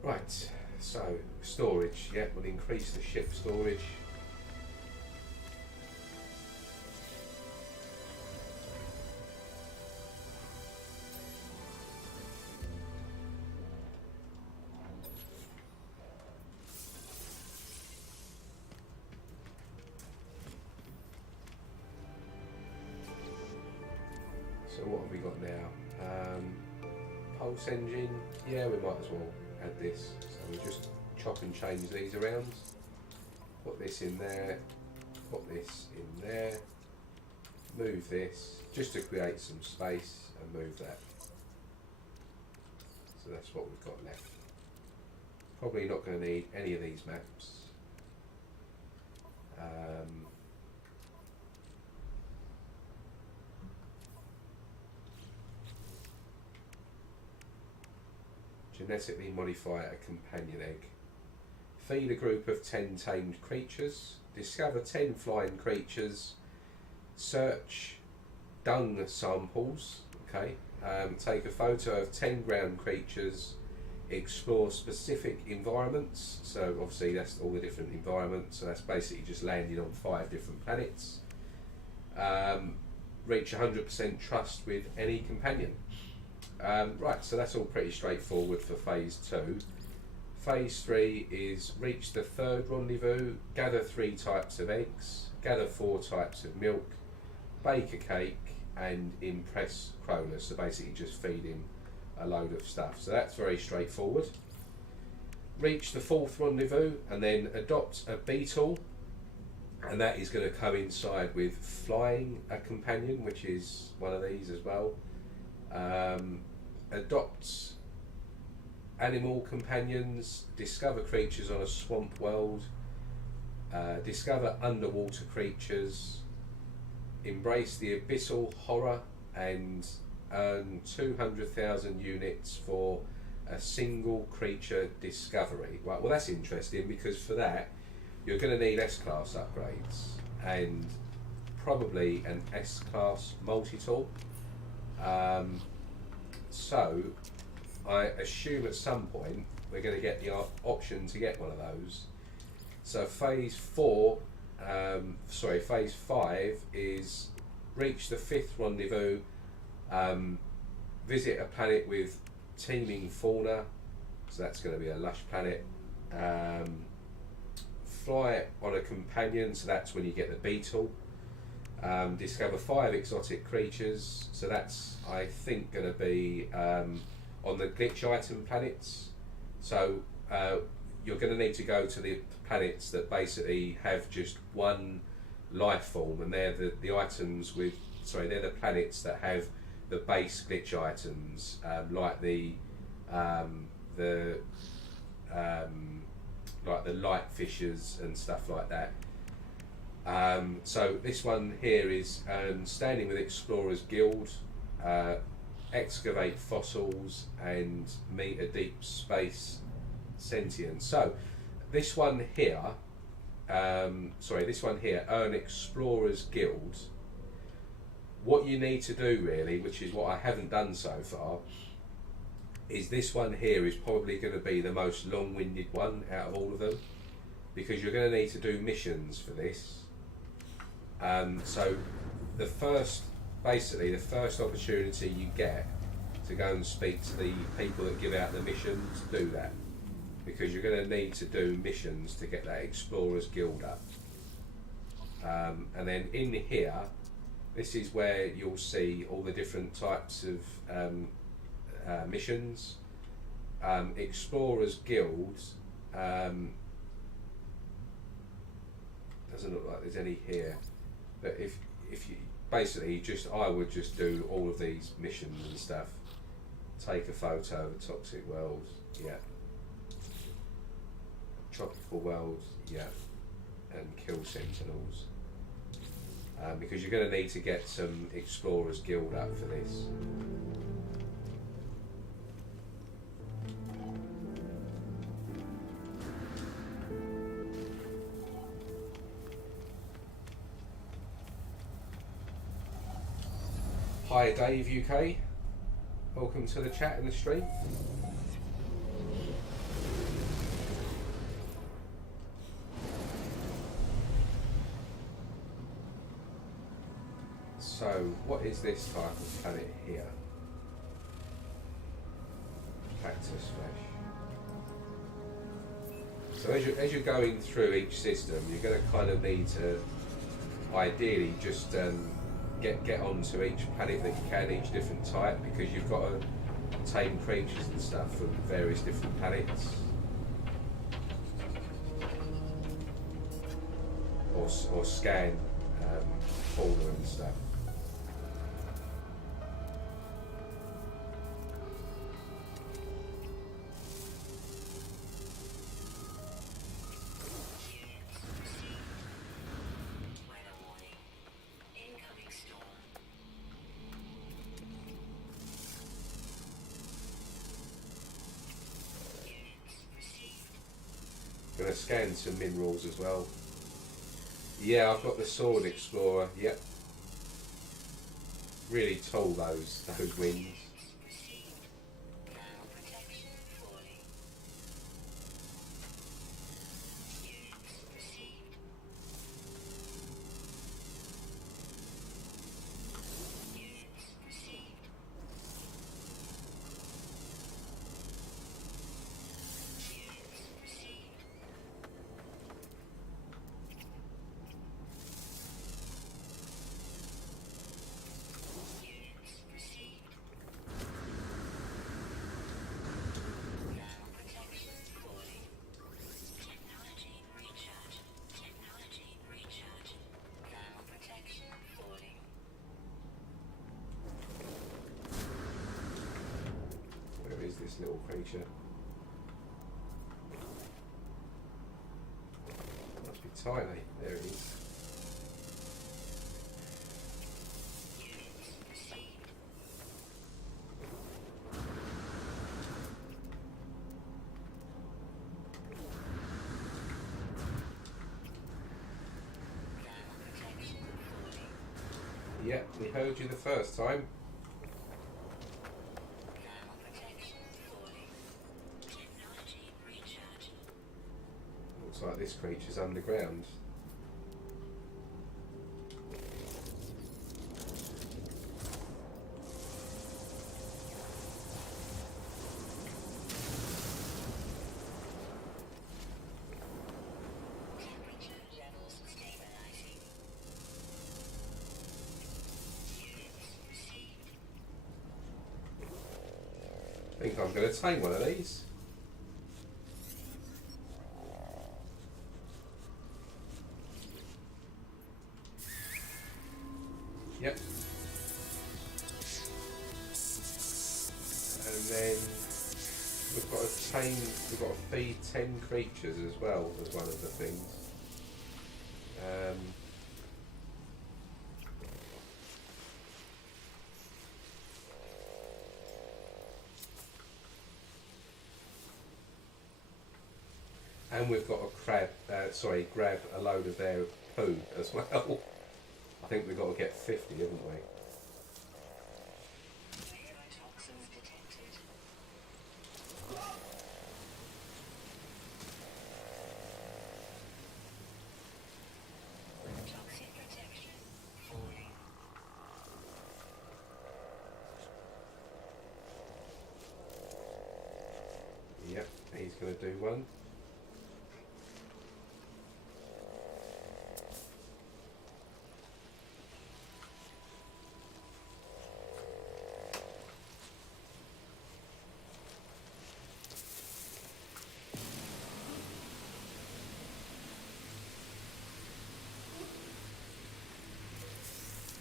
Right, so storage, yeah, we'll increase the ship storage. So what have we got now? Pulse engine, yeah, we might as well add this. So we just chop and change these around. Put this in there, put this in there, move this, just to create some space, and move that. So that's what we've got left. Probably not going to need any of these maps. Genetically modify a companion egg. Feed a group of 10 tamed creatures. Discover 10 flying creatures. Search dung samples. Okay. Take a photo of 10 ground creatures. Explore specific environments. So obviously that's all the different environments. So that's basically just landing on 5 different planets. Reach 100% trust with any companion. Right, so that's all pretty straightforward for phase 2. Phase 3 is reach the 3rd rendezvous, gather 3 types of eggs, gather 4 types of milk, bake a cake, and impress Cronus. So basically just feed him a load of stuff. So that's very straightforward. Reach the 4th rendezvous and then adopt a beetle, and that is going to coincide with flying a companion, which is one of these as well. Adopt animal companions, discover creatures on a swamp world, discover underwater creatures, embrace the abyssal horror, and earn 200,000 units for a single creature discovery. Right, well that's interesting, because for that you're going to need S-class upgrades and probably an S-class multi-tool. So I assume at some point we're going to get the option to get one of those. So phase 5 is reach the 5th rendezvous, visit a planet with teeming fauna, so that's going to be a lush planet, fly on a companion, so that's when you get the beetle, discover 5 exotic creatures, so that's I think going to be on the glitch item planets. So you're going to need to go to the planets that basically have just one life form, and they're the items with, sorry, they're the planets that have the base glitch items, like the light fishers and stuff like that. So this one here is standing with Explorers Guild, excavate fossils and meet a deep space sentient. So this one here, earn Explorers Guild. What you need to do really, which is what I haven't done so far, is this one here is probably going to be the most long-winded one out of all of them, because you're going to need to do missions for this. So the first opportunity you get to go and speak to the people that give out the missions, do that, because you're going to need to do missions to get that Explorers Guild up. And then in here, this is where you'll see all the different types of missions. Explorers Guild, doesn't look like there's any here, but if you basically I would just do all of these missions and stuff. Take a photo of a toxic world, yeah. Tropical world, yeah, and kill sentinels. Because you're going to need to get some Explorers Guild up for this. Hi Dave UK, welcome to the chat and the stream. So, what is this type of planet here? Cactus flesh. So as you're going through each system, you're going to kind of need to, ideally, just get onto each planet that you can, each different type, because you've got to tame creatures and stuff from various different planets. Or scan fauna and stuff. Going to scan some minerals as well. Yeah, I've got the Sword Explorer. Yep. Really tall those wings. little creature. Must be tiny. There it is. Yep, we heard you the first time. Looks like this creature's underground. I think I'm going to tame one of these. Yep. And then we've got to tame, we've got to feed 10 creatures as well as one of the things. And we've got to grab a load of their poo as well. I think we've got to get 50, haven't we? Yep, he's going to do one.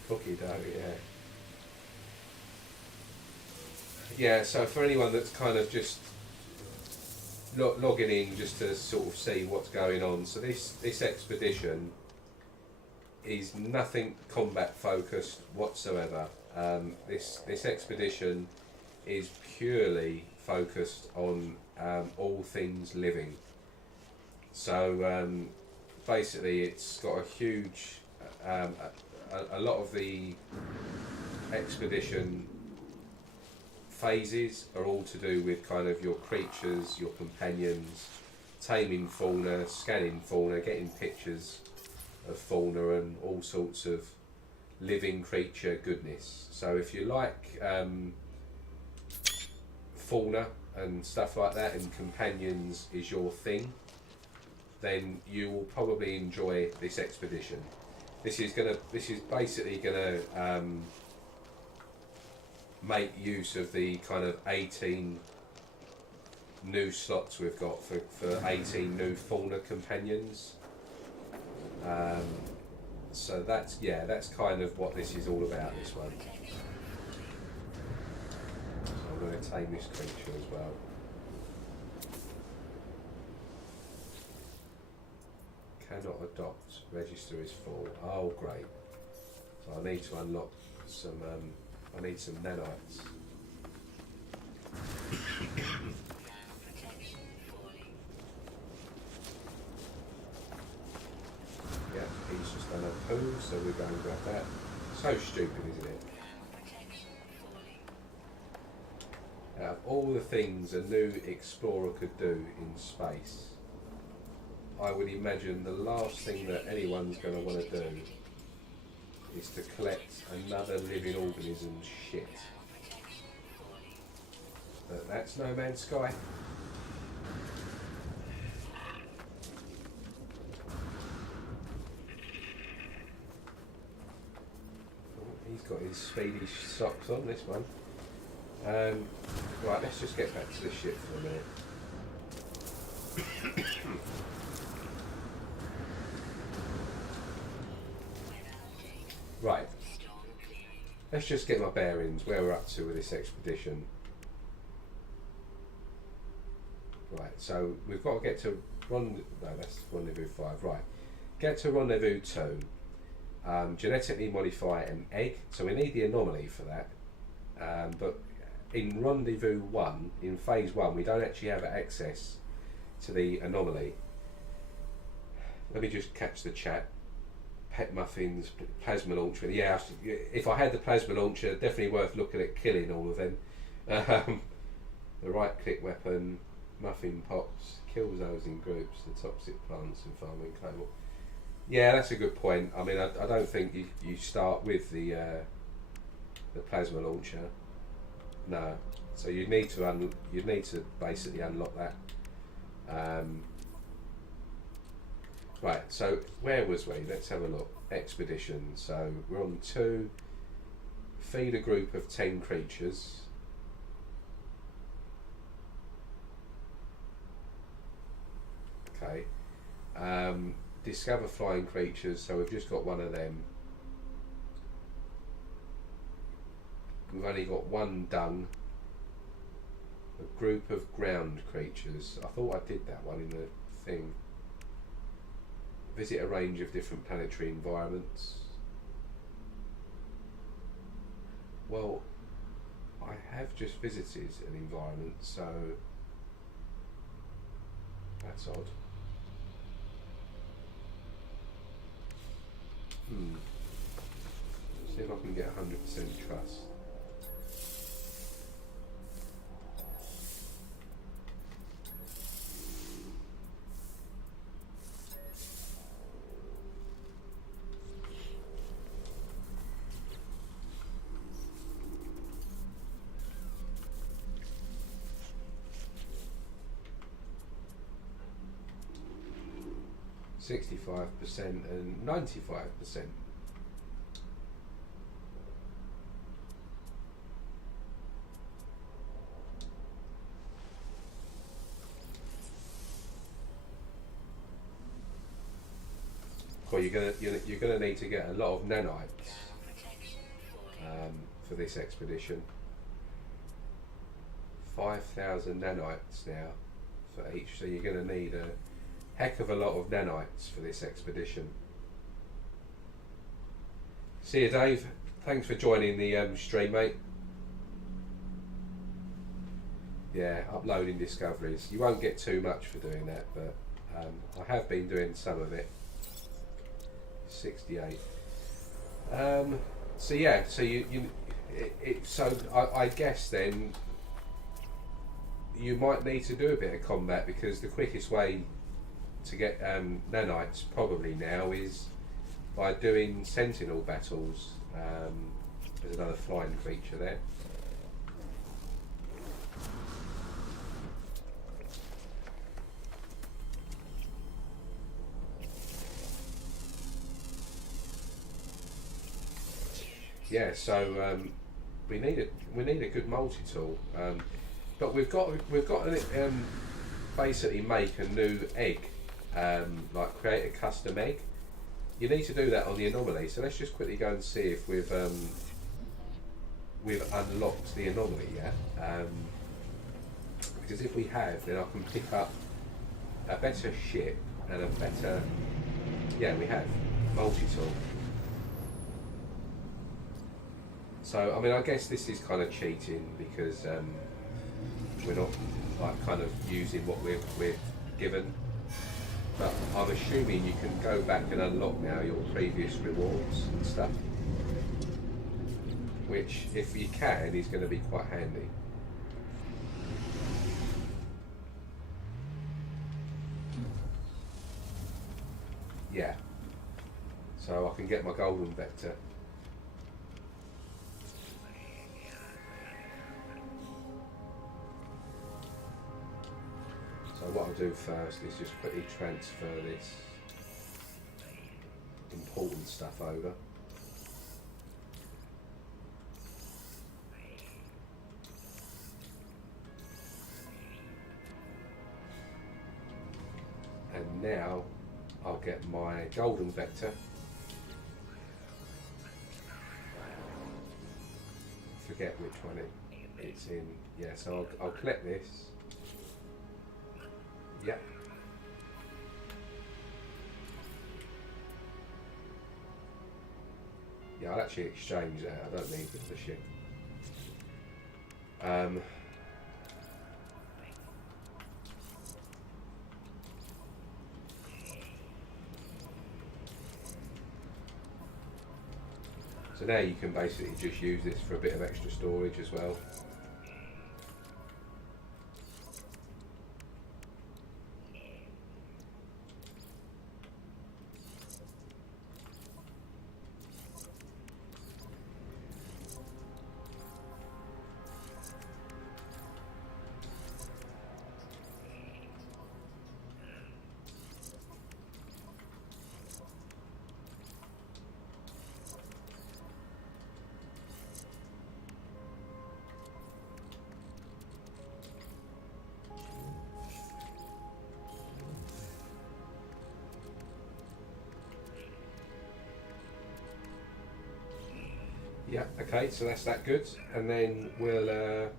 Cookie dough, yeah. Yeah, so for anyone that's kind of just logging in just to sort of see what's going on, so this expedition is nothing combat focused whatsoever. This expedition is purely focused on all things living. So basically it's got a huge a lot of the expedition phases are all to do with kind of your creatures, your companions, taming fauna, scanning fauna, getting pictures of fauna and all sorts of living creature goodness. So if you like fauna and stuff like that and companions is your thing, then you will probably enjoy this expedition. This is basically gonna make use of the kind of 18 new slots we've got for 18 new fauna companions. So that's kind of what this is all about, this one. So I'm going to tame this creature as well. Cannot adopt. Register is full. Oh, great. So I need to unlock some. I need some nanites. Yeah, he's just done a poo, so we're going to grab that. So stupid, isn't it? Out of all the things a new explorer could do in space, I would imagine the last thing that anyone's going to want to do is to collect another living organism's shit. But that's No Man's Sky. Oh, he's got his speedy socks on, this one. Right, let's just get back to the ship for a minute. Right, let's just get my bearings, where we're up to with this expedition. Right, so we've got to get to that's Rendezvous 5, right. Get to Rendezvous 2, genetically modify an egg, so we need the anomaly for that, but in Rendezvous 1, in phase 1, we don't actually have access to the anomaly. Let me just catch the chat. Pet muffins, plasma launcher, yeah, if I had the plasma launcher, definitely worth looking at killing all of them. The right click weapon, muffin pops, kills those in groups, the toxic plants and farming cable. Yeah, that's a good point. I mean, I don't think you start with the plasma launcher. No, so you need to basically unlock that. Right, so where was we? Let's have a look. Expedition. So we're on 2. Feed a group of 10 creatures. Okay. Discover flying creatures. So we've just got one of them. We've only got 1 dung. A group of ground creatures. I thought I did that one in the thing. Visit a range of different planetary environments. Well, I have just visited an environment, so that's odd. See if I can get 100% trust. %65% and 95%. Well, you're gonna need to get a lot of nanites for this expedition. 5,000 nanites now for each, so you're going to need a heck of a lot of nanites for this expedition. See you, Dave. Thanks for joining the stream, mate. Yeah, uploading discoveries. You won't get too much for doing that, but I have been doing some of it. 68. So yeah, so I guess then you might need to do a bit of combat, because the quickest way to get nanites probably now is by doing sentinel battles. There's another flying creature there. Yeah, so we need a good multi-tool, but we've got to basically make a new egg, like create a custom egg. You need to do that on the anomaly. So let's just quickly go and see if we've unlocked the anomaly yet. Because if we have, then I can pick up a better ship and a better. Yeah, we have multi-tool. So I mean, I guess this is kind of cheating, because we're not like kind of using what we're given. But I'm assuming you can go back and unlock now your previous rewards and stuff, which, if you can, is going to be quite handy. Yeah. So I can get my golden vector. So what I'll do first is just quickly transfer this important stuff over. And now I'll get my golden vector. Forget which one it's in. Yeah, so I'll collect this. Yeah. Yeah, I'll actually exchange that. I don't need the ship. So now you can basically just use this for a bit of extra storage as well. Yeah, okay, so that's that good. And then we'll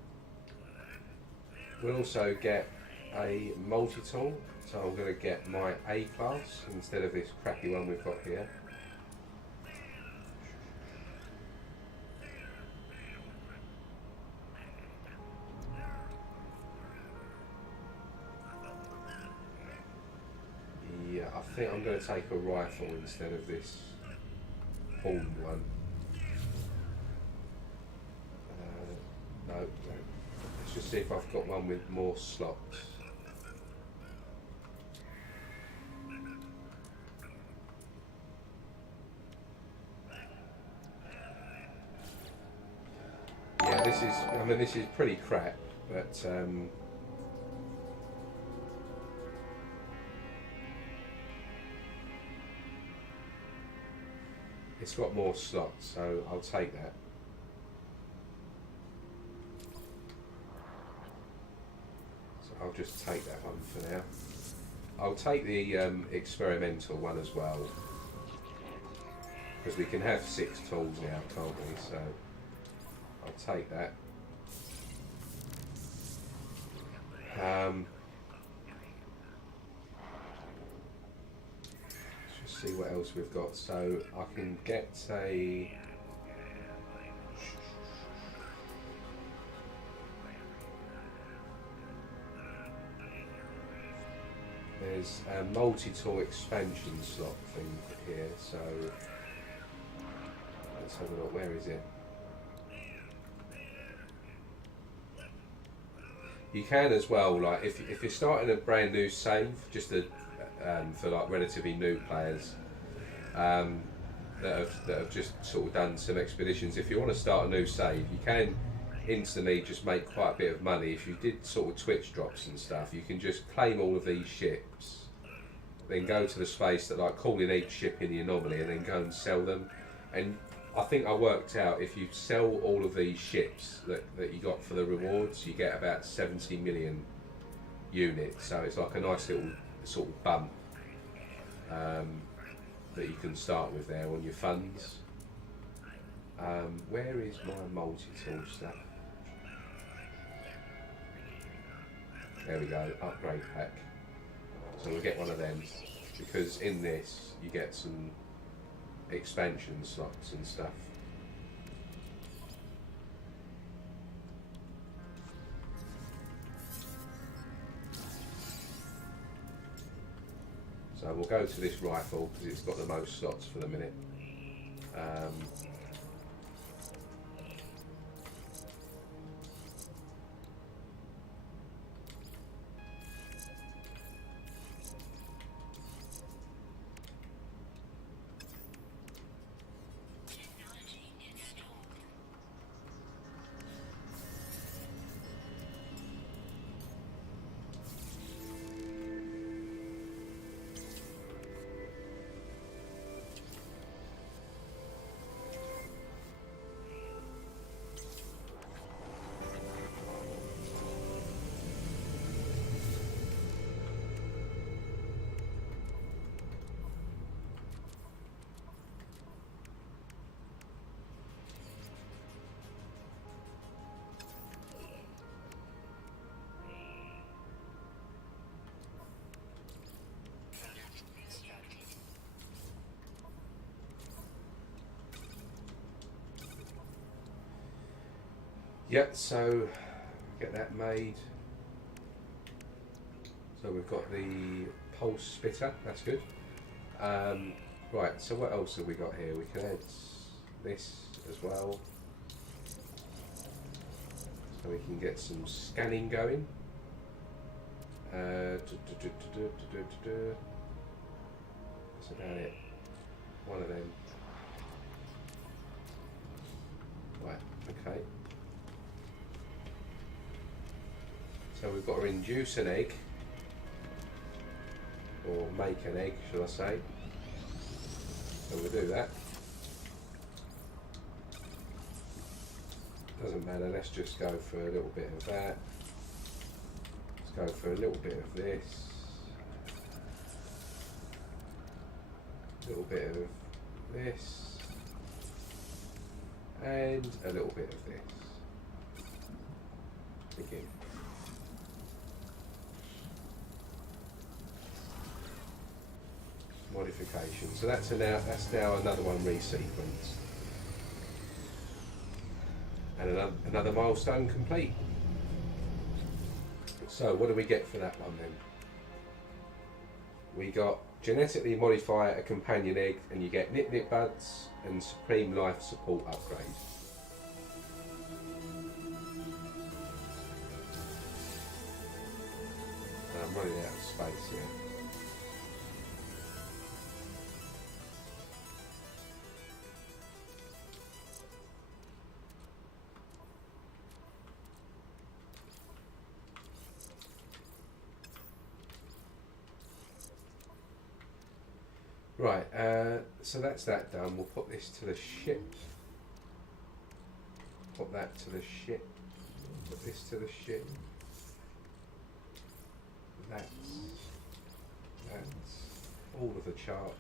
also get a multi-tool. So I'm going to get my A class instead of this crappy one we've got here. Yeah, I think I'm going to take a rifle instead of this horned one. No, let's just see if I've got one with more slots. Yeah, this is pretty crap, but it's got more slots, so I'll take that. I'll just take that one for now. I'll take the experimental one as well, because we can have 6 tools now, can't we? So I'll take that. Let's just see what else we've got. So I can get a... There's a multi-tool expansion slot thing here, so let's have a look. Where is it? You can as well, like if you're starting a brand new save, just for like relatively new players that have just sort of done some expeditions. If you want to start a new save, you can instantly just make quite a bit of money. If you did sort of Twitch drops and stuff, you can just claim all of these ships, then go to the space that like call in each ship in the anomaly and then go and sell them. And I think I worked out if you sell all of these ships that you got for the rewards, you get about 70 million units. So it's like a nice little sort of bump that you can start with there on your funds. Where is my multi-tool stuff? There we go, upgrade pack. So we'll get one of them, because in this you get some expansion slots and stuff. So we'll go to this rifle because it's got the most slots for the minute. Yep, so get that made. So we've got the pulse spitter, that's good. Right, so what else have we got here? We can add this as well. So we can get some scanning going. That's about it. One of them. Right, okay. So we've got to induce an egg, or make an egg, shall I say. So we'll do that. Doesn't matter, let's just go for a little bit of that. Let's go for a little bit of this. A little bit of this. And a little bit of this. Begin. Modification. So that's now another one resequenced. And another milestone complete. So what do we get for that one then? We got genetically modify a companion egg and you get nip nip buds and supreme life support upgrade. I'm running out of space here. Right, so that's that done. We'll put this to the ship. Put that to the ship. Put this to the ship. That's all of the charts.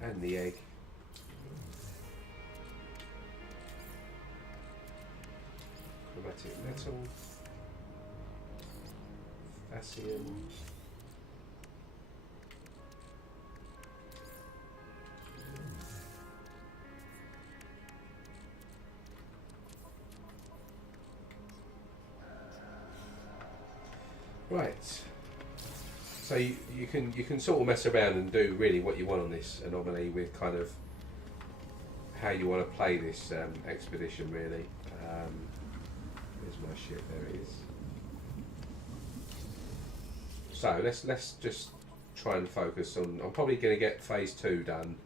And the egg. Chromatic metal. Potassium. Right, so you can sort of mess around and do really what you want on this anomaly with kind of how you want to play this expedition really. There's my ship, there it is. So let's just try and focus on. I'm probably going to get phase 2 done,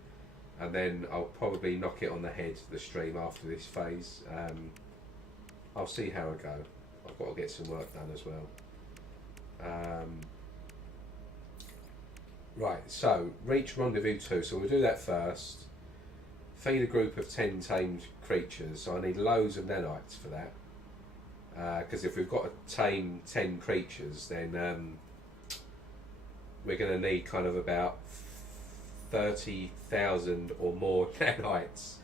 and then I'll probably knock it on the head, the stream, after this phase. I'll see how I go. I've got to get some work done as well. Right, so reach Rendezvous 2, so we'll do that first. Feed a group of 10 tamed creatures, so I need loads of nanites for that. Because if we've got to tame 10 creatures, then we're going to need kind of about 30,000 or more nanites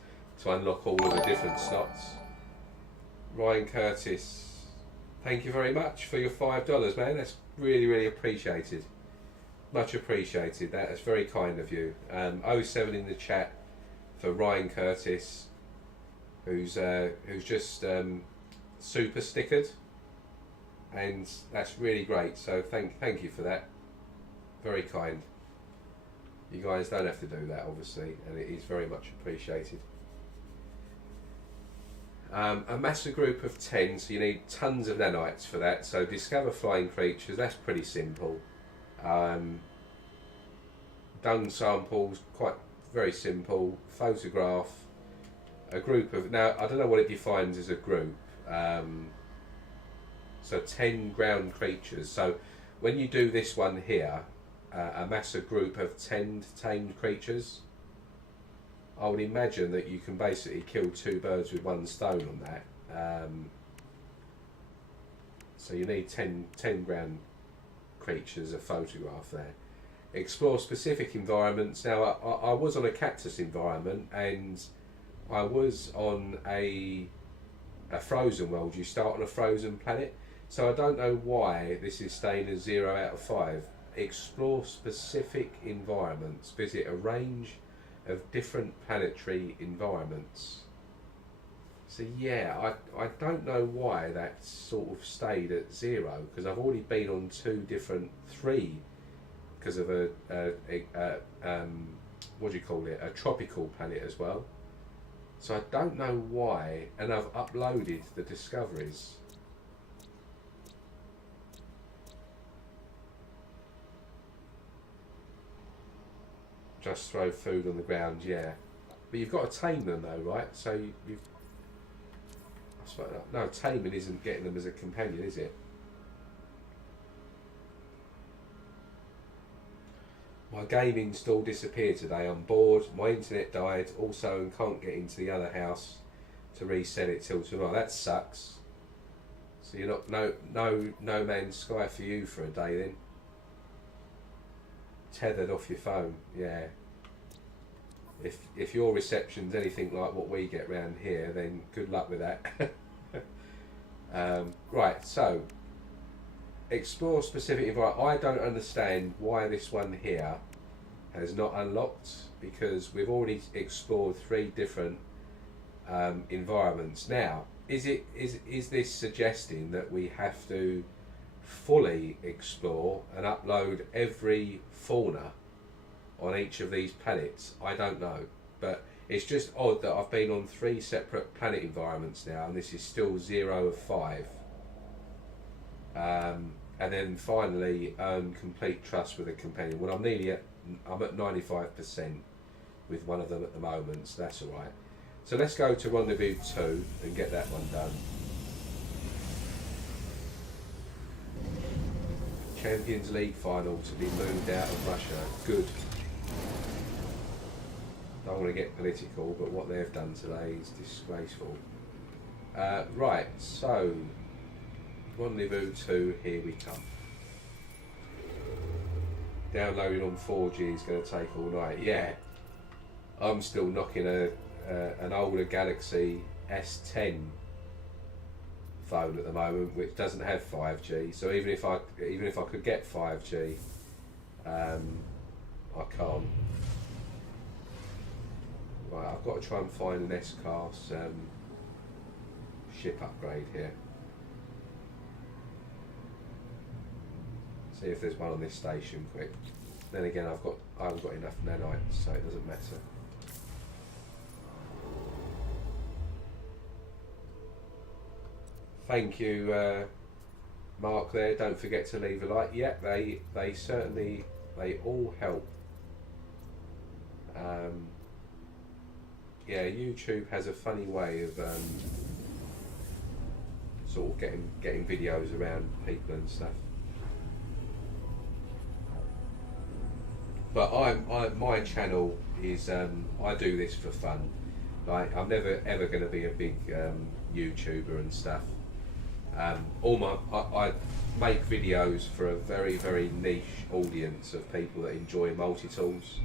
to unlock all of the different slots. Ryan Curtis, thank you very much for your $5, man. That's really, really appreciated. Much appreciated. That's very kind of you. 07 in the chat for Ryan Curtis, who's just super stickered, and that's really great. So thank you for that. Very kind. You guys don't have to do that, obviously, and it is very much appreciated. Amass a group of 10, so you need tons of nanites for that. So discover flying creatures, that's pretty simple. Dung samples, quite very simple. Photograph a group of, now I don't know what it defines as a group. So 10 ground creatures. So when you do this one here, amass a group of 10 tamed creatures, I would imagine that you can basically kill 2 birds with 1 stone on that. So you need 10 ground creatures, a photograph there. Explore specific environments. Now I was on a cactus environment, and I was on a frozen world. You start on a frozen planet, so I don't know why this is staying as 0 out of 5. Explore specific environments. Visit a range of different planetary environments. So yeah, I don't know why that sort of stayed at 0, because I've already been on 3 because of a what do you call it, a tropical planet as well. So I don't know why, and I've uploaded the discoveries. Just throw food on the ground, yeah. But you've got to tame them though, right? So you've... No, taming isn't getting them as a companion, is it? My game install disappeared today. I'm bored. My internet died also and can't get into the other house to reset it till tomorrow. That sucks. So you're not no man's sky for you for a day then. Tethered off your phone, yeah. If your reception's anything like what we get round here, then good luck with that. Right, so explore specific environment. I don't understand why this one here has not unlocked, because we've already explored 3 different environments. Now, is this suggesting that we have to fully explore and upload every fauna on each of these planets? I don't know, but it's just odd that I've been on 3 separate planet environments now, and this is still 0 of 5. And then finally earn complete trust with a companion. Well, I'm at 95% with one of them at the moment, so that's all right. So let's go to Rendezvous 2 and get that one done. Champions League final to be moved out of Russia. Good. Don't want to get political, but what they've done today is disgraceful. Right, so Rendezvous 2, here we come. Downloading on 4G is going to take all night. Yeah, I'm still knocking an older Galaxy S10 phone at the moment, which doesn't have 5G. So even if I could get 5G, I can't. Right, I've got to try and find an S-class ship upgrade here. See if there's one on this station quick. Then again, I haven't got enough nanites, so it doesn't matter. Thank you, Mark. There. Don't forget to leave a like. Yeah, they certainly all help. Yeah, YouTube has a funny way of sort of getting videos around people and stuff. But my channel is I do this for fun. Like, I'm never ever going to be a big YouTuber and stuff. I make videos for a very, very niche audience of people that enjoy multitools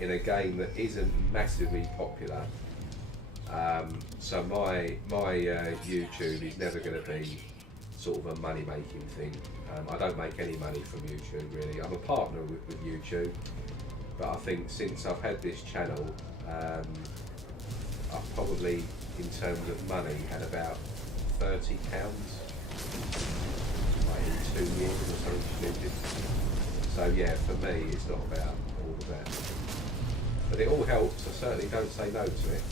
in a game that isn't massively popular. So my YouTube is never going to be sort of a money making thing. I don't make any money from YouTube really. I'm a partner with YouTube, but I think since I've had this channel, I've probably, in terms of money, had about £30 like in 2 years or something stupid. So yeah, for me it's not about all of that. But it all helps, I certainly don't say no to it.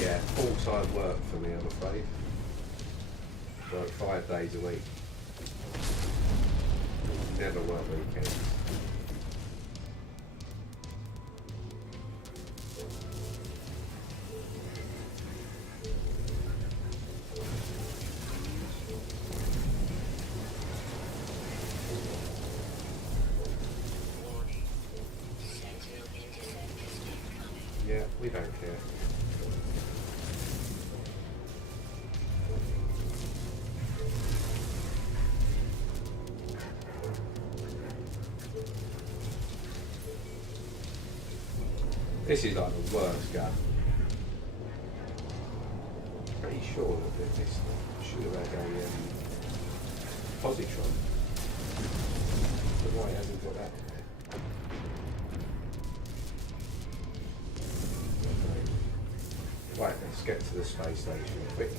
Yeah, full-time work for me, I'm afraid. Work 5 days a week. Never work weekends. Yeah, we don't care. This is like the worst gun. Pretty sure that this should have had a positron. don't know why it hasn't got that in there. Right, let's get to the space station quick.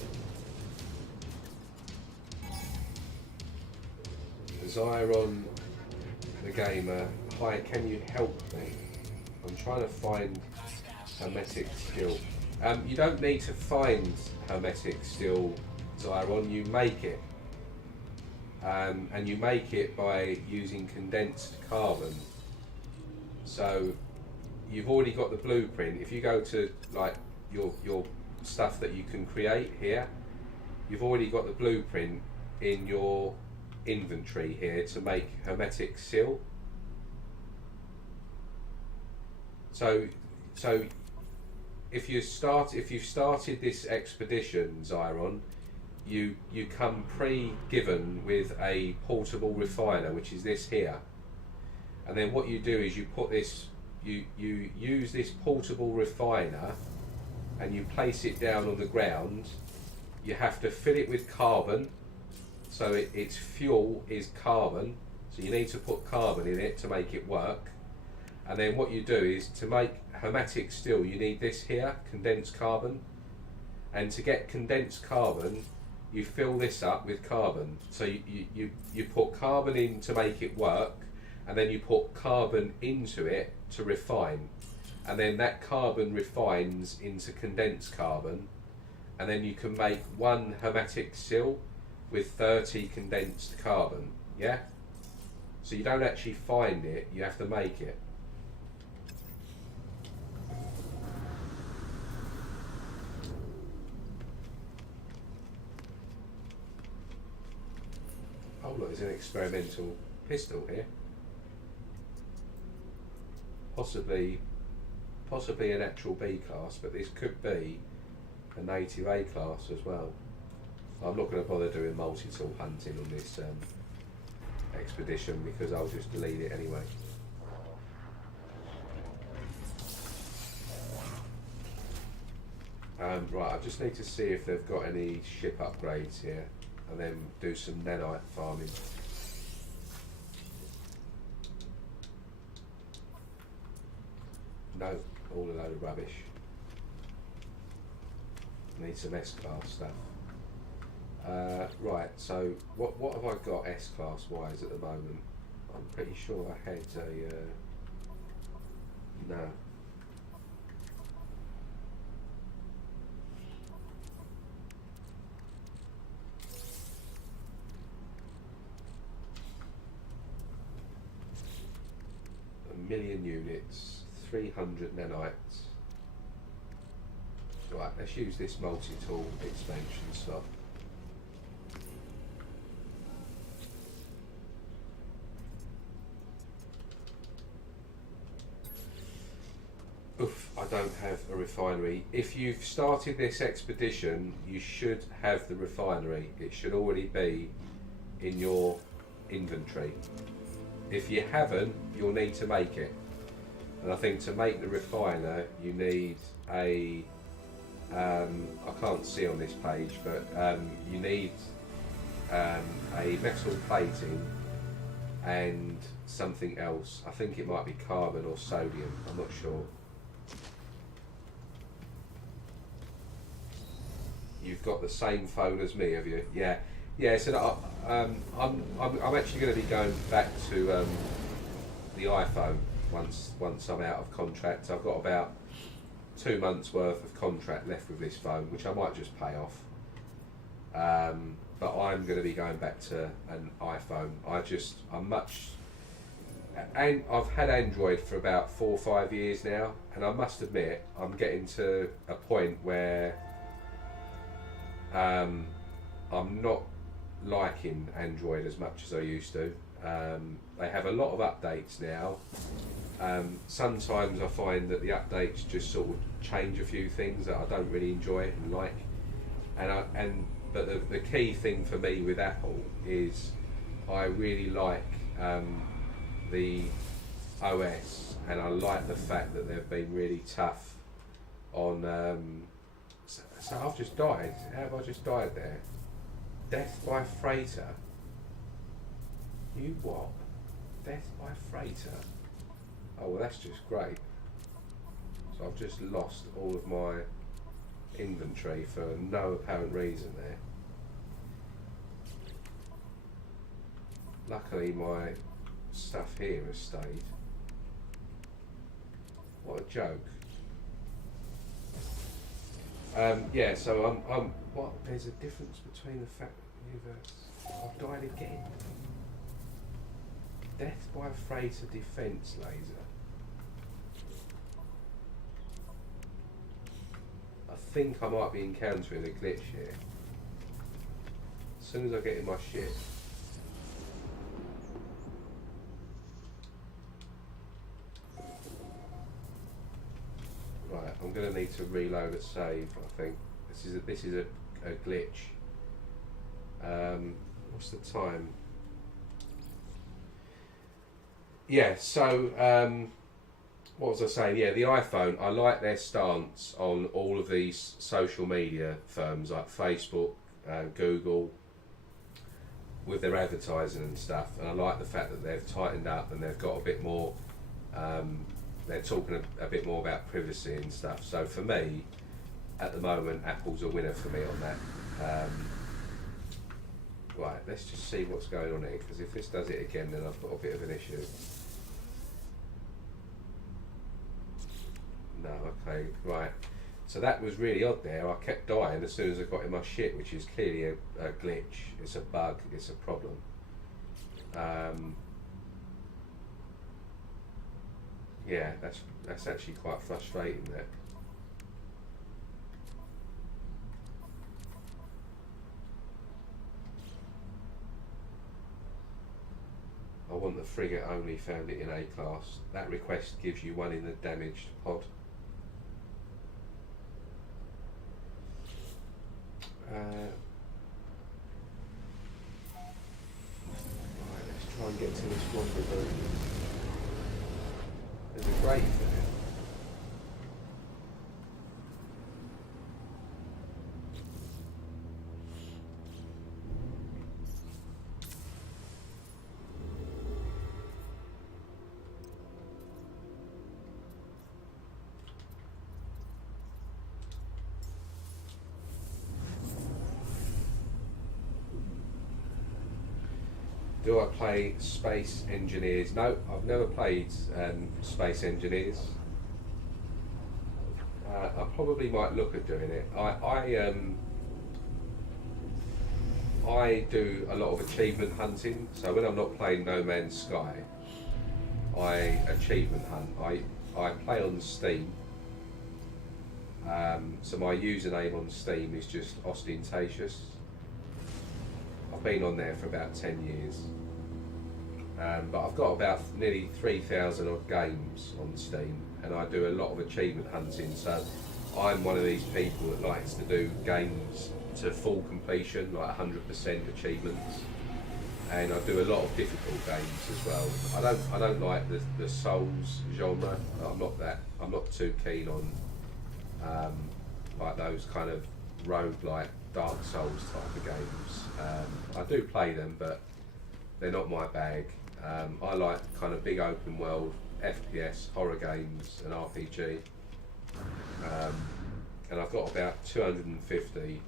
Zyron, the gamer, hi, can you help me? I'm trying to find hermetic steel. You don't need to find hermetic steel, Zyron, you make it. And you make it by using condensed carbon. So you've already got the blueprint. If you go to like your stuff that you can create here, you've already got the blueprint in your inventory here to make hermetic seal. So if you've started this expedition, Zyron, you come pre-given with a portable refiner, which is this here, and then what you do is you put this, you use this portable refiner and you place it down on the ground. You have to fill it with carbon, so its fuel is carbon, so you need to put carbon in it to make it work. And then what you do is, to make hermetic steel, you need this here, condensed carbon, and to get condensed carbon you fill this up with carbon. So you put carbon in to make it work, and then you put carbon into it to refine, and then that carbon refines into condensed carbon, and then you can make one hermetic seal with 30 condensed carbon. Yeah, so you don't actually find it, you have to make it. Oh look, there's an experimental pistol here. Possibly an actual B class, but this could be a native A class as well. I'm not going to bother doing multi-tool hunting on this expedition because I'll just delete it anyway. Right, I just need to see if they've got any ship upgrades here, and then do some nanite farming. No, all a load of rubbish. Need some S-class stuff. Right, so what have I got S-class wise at the moment? I'm pretty sure I had a... no. A million units, 300 nanites. Right, let's use this multi-tool expansion slot. Oof, I don't have a refinery. If you've started this expedition, you should have the refinery. It should already be in your inventory. If you haven't, you'll need to make it. And I think to make the refiner, you need a, I can't see on this page, but you need a metal plating and something else. I think it might be carbon or sodium, I'm not sure. You've got the same phone as me, have you? Yeah. Yeah, so I'm actually going to be going back to the iPhone once I'm out of contract. I've got about 2 months worth of contract left with this phone, which I might just pay off. But I'm going to be going back to an iPhone. I've had Android for about 4 or 5 years now, and I must admit I'm getting to a point where I'm not liking Android as much as I used to. They have a lot of updates now. Sometimes I find that the updates just sort of change a few things that I don't really enjoy and like. But the key thing for me with Apple is I really like the OS, and I like the fact that they've been really tough on. So I've just died. How have I just died there? Death by freighter. You what? Death by freighter? Oh, well, that's just great. So I've just lost all of my inventory for no apparent reason there. Luckily my stuff here has stayed. What a joke. Yeah, so I'm what? There's a difference between the fact that you've I've died again. Death by freighter defense laser. I think I might be encountering a glitch here. As soon as I get in my ship. Right, I'm going to need to reload a save. I think this is a glitch. What's the time? Yeah. So what was I saying? Yeah, the iPhone. I like their stance on all of these social media firms like Facebook, Google, with their advertising and stuff. And I like the fact that they've tightened up and they've got a bit more. They're talking a bit more about privacy and stuff. So for me, at the moment, Apple's a winner for me on that. Right, let's just see what's going on here, because if this does it again, then I've got a bit of an issue. No, okay, right. So that was really odd there. I kept dying as soon as I got in my shit, which is clearly a glitch. It's a bug, it's a problem. Yeah, that's actually quite frustrating there. I want the frigate only, found it in A class. That request gives you one in the damaged pod. Right, let's try and get to this rendezvous. There's a grave there. Do I play Space Engineers? No, I've never played Space Engineers. I probably might look at doing it. I do a lot of achievement hunting, so when I'm not playing No Man's Sky, I achievement hunt. I play on Steam, so my username on Steam is just ostentatious. I've been on there for about 10 years, but I've got about nearly 3,000 odd games on Steam, and I do a lot of achievement hunting, so I'm one of these people that likes to do games to full completion, like 100% achievements, and I do a lot of difficult games as well. I don't like the Souls genre. I'm not too keen on like those kind of roguelike Dark Souls type of games. I do play them, but they're not my bag. I like kind of big open world FPS, horror games and RPG. And I've got about 250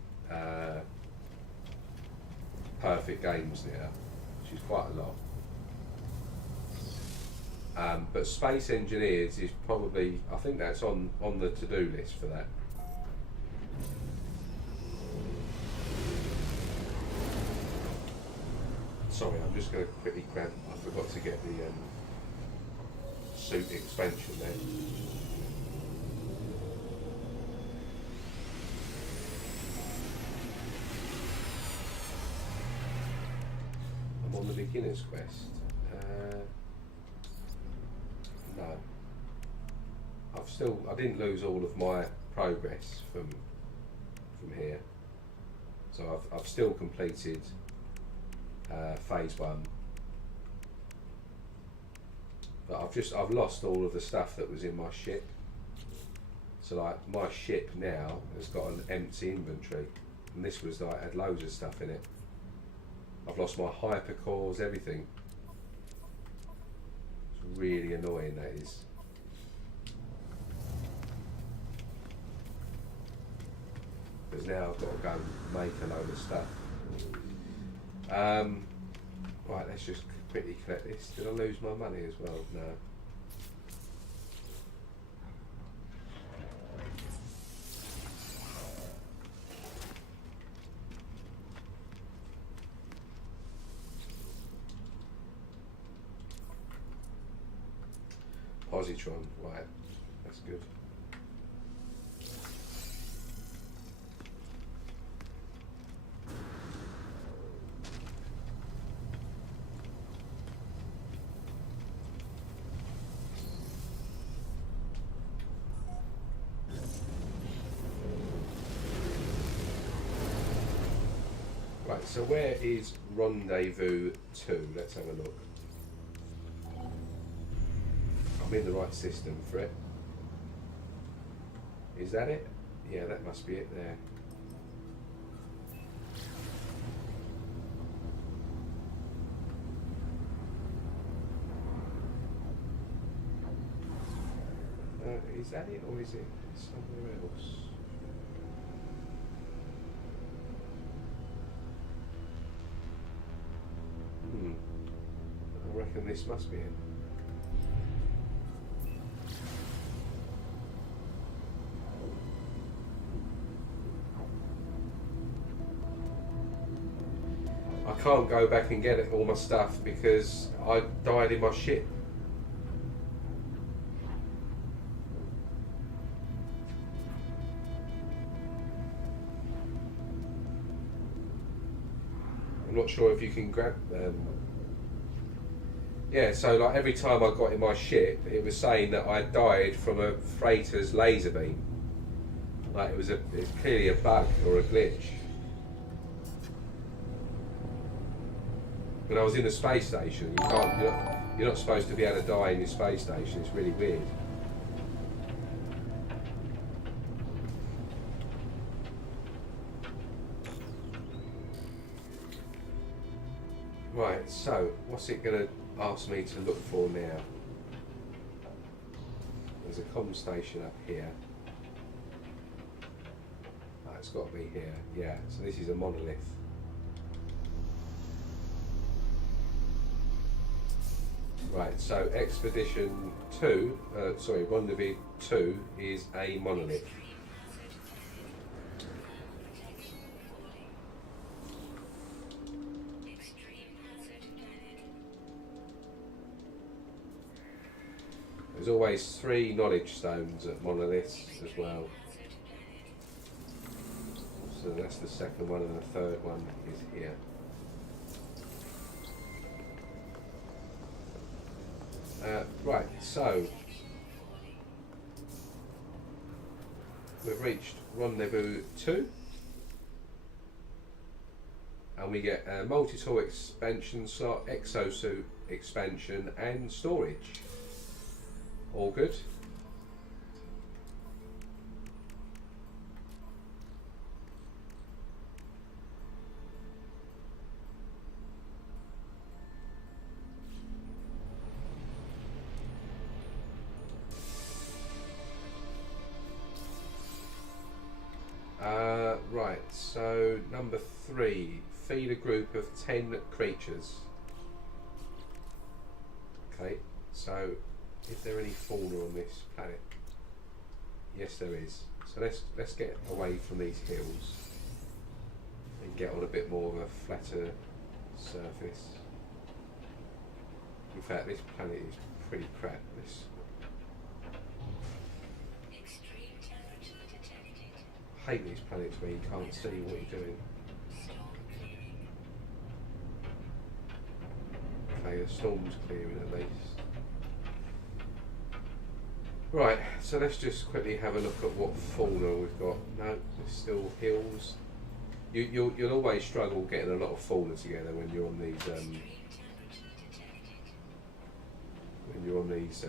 perfect games now, which is quite a lot. But Space Engineers is probably, I think that's on the to-do list for that. Sorry, I'm just going to quickly grab, I forgot to get the suit expansion there. I'm on the beginner's quest. No. I didn't lose all of my progress from here. So I've still completed phase 1, but I've lost all of the stuff that was in my ship. So like my ship now has got an empty inventory, and this was like had loads of stuff in it. I've lost my hypercores, everything. really annoying, that is. Because now I've got to go and make a load of stuff. Right, let's just quickly collect this. Did I lose my money as well? No. Positron, right, that's good. Right, so where is Rendezvous 2? Let's have a look. I'm in the right system for it. Is that it? Yeah, that must be it there. Is that it, or is it somewhere else? I reckon this must be it. I can't go back and get all my stuff because I died in my ship. I'm not sure if you can grab them. Yeah, so like every time I got in my ship, it was saying that I died from a freighter's laser beam. Like it's clearly a bug or a glitch. When I was in the space station, you're not supposed to be able to die in your space station. It's really weird. Right, so what's it going to ask me to look for now? There's a comm station up here. Oh, it's got to be here. Yeah, so this is a monolith. Right, so Expedition 2, Rendezvous 2 is a monolith. There's always 3 knowledge stones at monoliths as well. So that's the second one, and the third one is here. Right, so we've reached Rendezvous 2, and we get a multi-tool expansion slot, exosuit expansion, and storage. All good. Right, so number 3, feed a group of 10 creatures. Okay, so is there any fauna on this planet? Yes, there is. So let's get away from these hills and get on a bit more of a flatter surface. In fact, this planet is pretty crap. I hate these planets where you can't see what you're doing. Okay, the storm's clearing at least. Right, so let's just quickly have a look at what fauna we've got. No, there's still hills. You'll always struggle getting a lot of fauna together when you're on these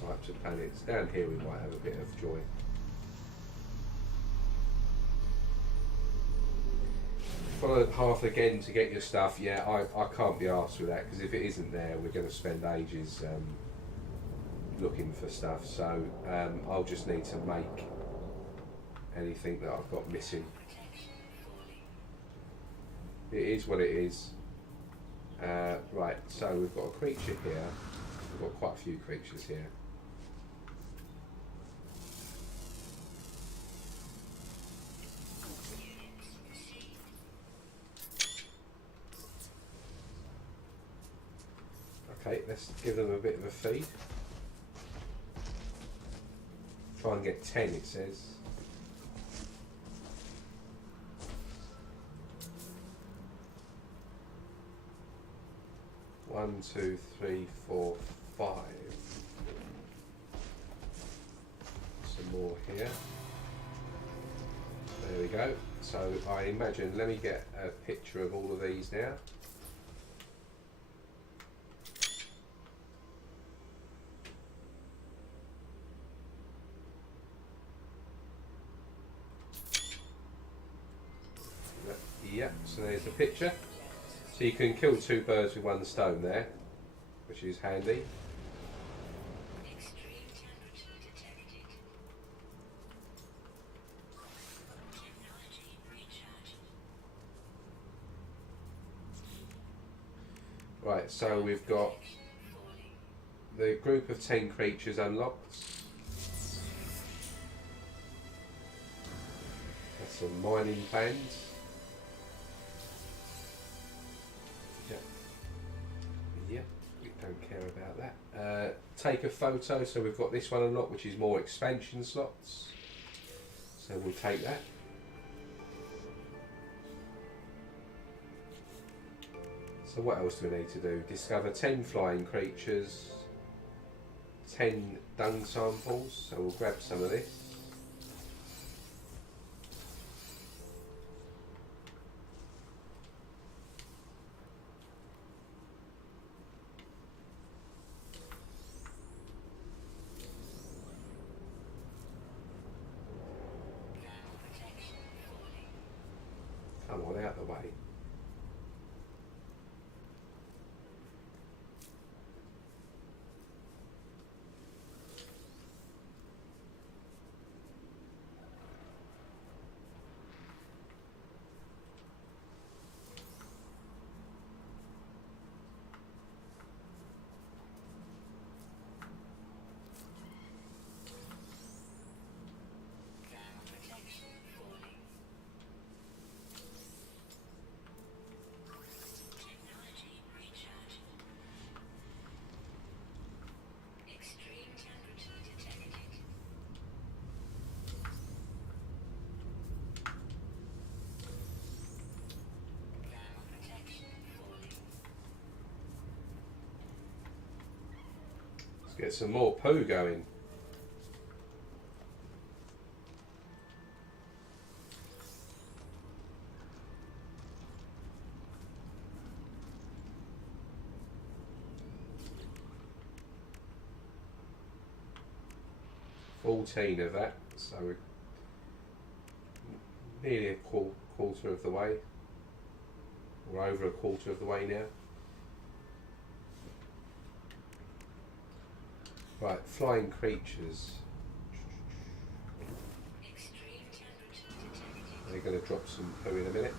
types of planets. Down here we might have a bit of joy. follow the path again to get your stuff. Yeah, I can't be arsed with that, because if it isn't there, we're going to spend ages looking for stuff. So I'll just need to make anything that I've got missing. It is what it is. Right, so we've got a creature here. We've got quite a few creatures here. Okay, let's give them a bit of a feed. Try and get 10, it says. One, two, three, four, 5. Some more here. There we go. So I imagine, let me get a picture of all of these now. Yeah, so there's the picture. So you can kill 2 birds with 1 stone there, which is handy. Right, so we've got the group of 10 creatures unlocked. That's some mining plans. Yeah, we don't care about that. Take a photo, so we've got this one unlocked, which is more expansion slots. So we'll take that. So what else do we need to do? Discover 10 flying creatures, 10 dung samples, so we'll grab some of this. Come on, out the way. Get some more poo going. $14 of that, so we're nearly a quarter of the way. We're over a quarter of the way now. Right, flying creatures. They're going to drop some poo in a minute.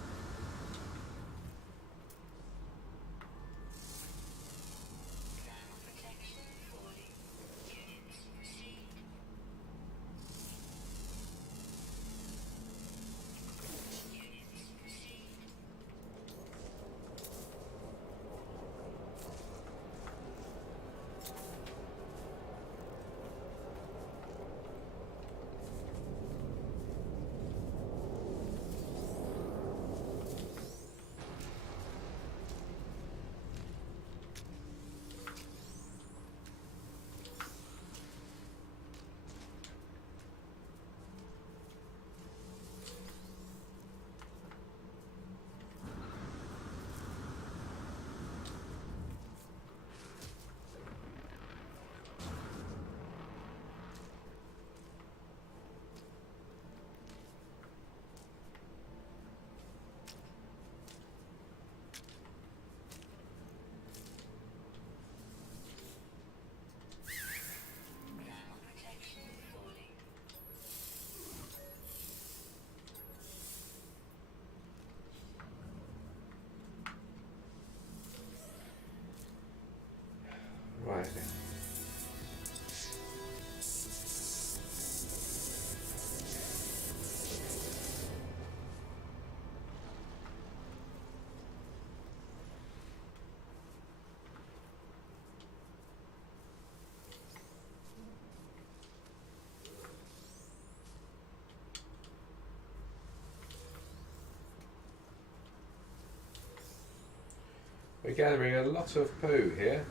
gathering a lot of poo here.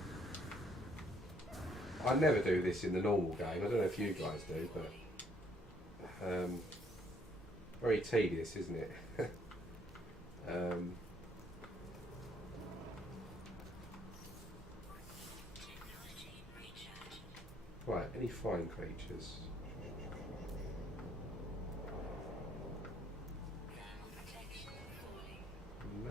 I never do this in the normal game. I don't know if you guys do, but very tedious, isn't it? Right, any flying creatures? No.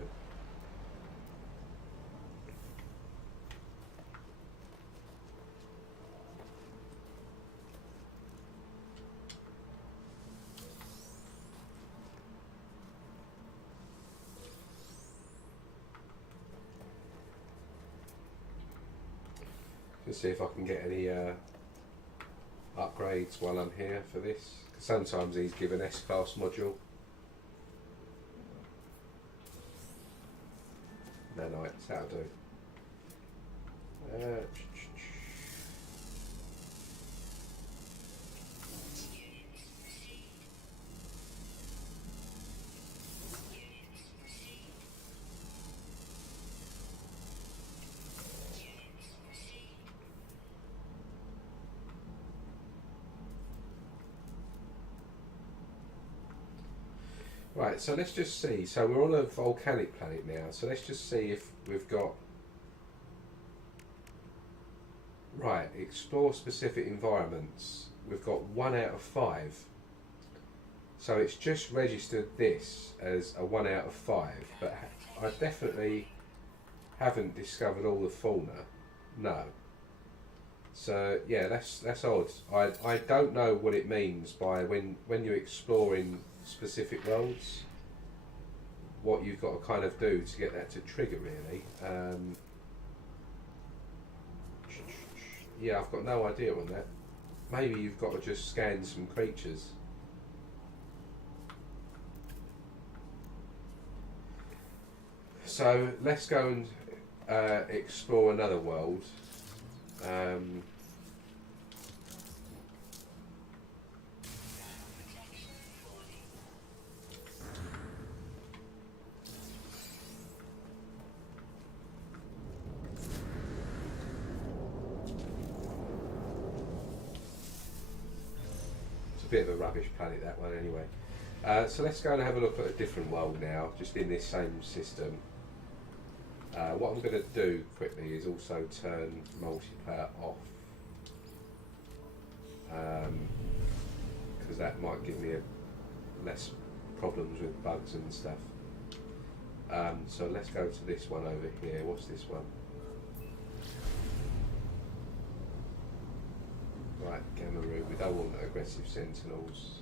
Let's see if I can get any upgrades while I'm here for this. Sometimes these give an S-class module. Nanites, that'll do. Right, so let's just see. So we're on a volcanic planet now. So let's just see if we've got... Right, explore specific environments. We've got 1 out of 5. So it's just registered this as a 1 out of 5. But I definitely haven't discovered all the fauna. No. So yeah, that's odd. I don't know what it means by when you're exploring specific worlds, what you've got to kind of do to get that to trigger, really. Yeah, I've got no idea on that. Maybe you've got to just scan some creatures. So let's go and explore another world. A bit of a rubbish planet, that one, anyway. So let's go and have a look at a different world now, just in this same system. What I'm going to do quickly is also turn multiplayer off, because that might give me less problems with bugs and stuff. So let's go to this one over here. What's this one? Right, Gamaroo. We don't want aggressive sentinels.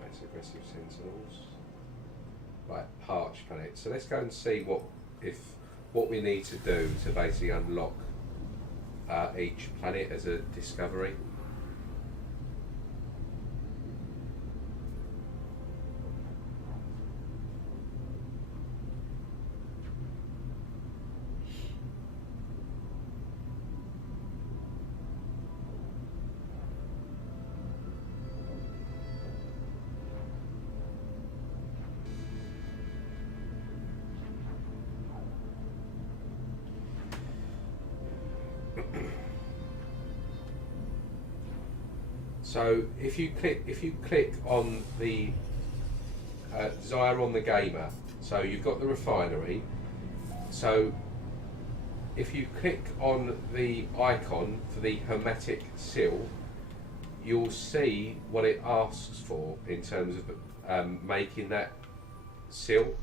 That's aggressive sentinels. Right, parched planet. So let's go and see what we need to do to basically unlock each planet as a discovery. So if you click on the Zyron the Gamer, so you've got the refinery. So if you click on the icon for the hermetic seal, you'll see what it asks for in terms of making that seal.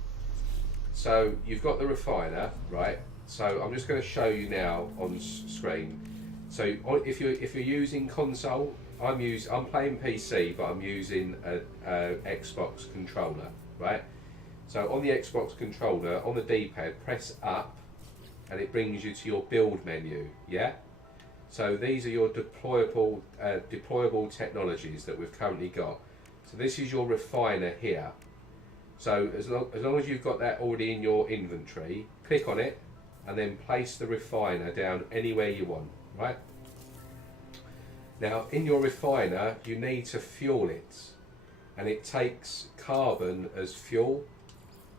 So you've got the refiner, right? So I'm just going to show you now on screen. So if you're using console, I'm playing PC, but I'm using a Xbox controller, right? So on the Xbox controller, on the D-pad, press up, and it brings you to your build menu. Yeah. So these are your deployable technologies that we've currently got. So this is your refiner here. So as long as you've got that already in your inventory, click on it, and then place the refiner down anywhere you want, right? Now, in your refiner, you need to fuel it, and it takes carbon as fuel,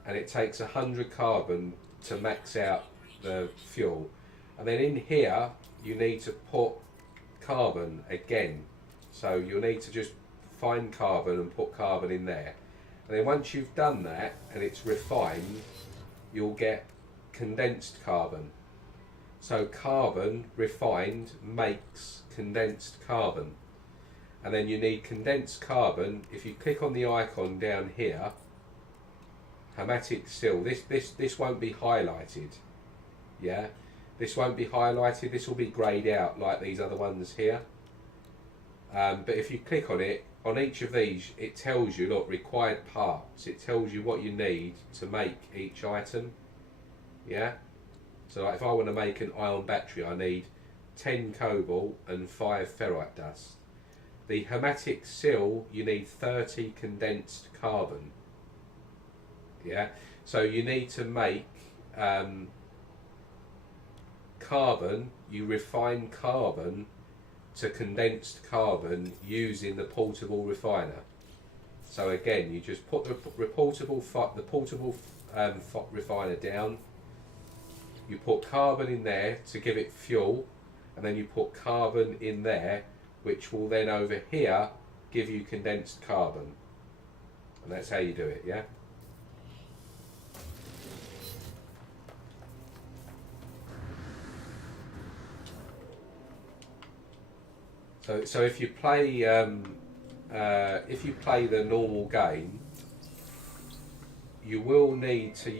and it takes 100 carbon to max out the fuel. And then in here you need to put carbon again, so you'll need to just find carbon and put carbon in there, and then once you've done that and it's refined, you'll get condensed carbon. So carbon refined makes condensed carbon, and then you need condensed carbon. If you click on the icon down here, hermetic seal, this won't be highlighted, yeah, this won't be highlighted, this will be greyed out like these other ones here. But if you click on it, on each of these, it tells you, look, required parts. It tells you what you need to make each item. Yeah? So like if I want to make an ion battery, I need 10 cobalt and 5 ferrite dust. The hermetic seal, you need 30 condensed carbon. Yeah? So you need to make carbon, you refine carbon to condensed carbon using the portable refiner. So again, you just put the portable refiner down, you put carbon in there to give it fuel, and then you put carbon in there, which will then over here give you condensed carbon. And that's how you do it, yeah? So if you play the normal game, you will need to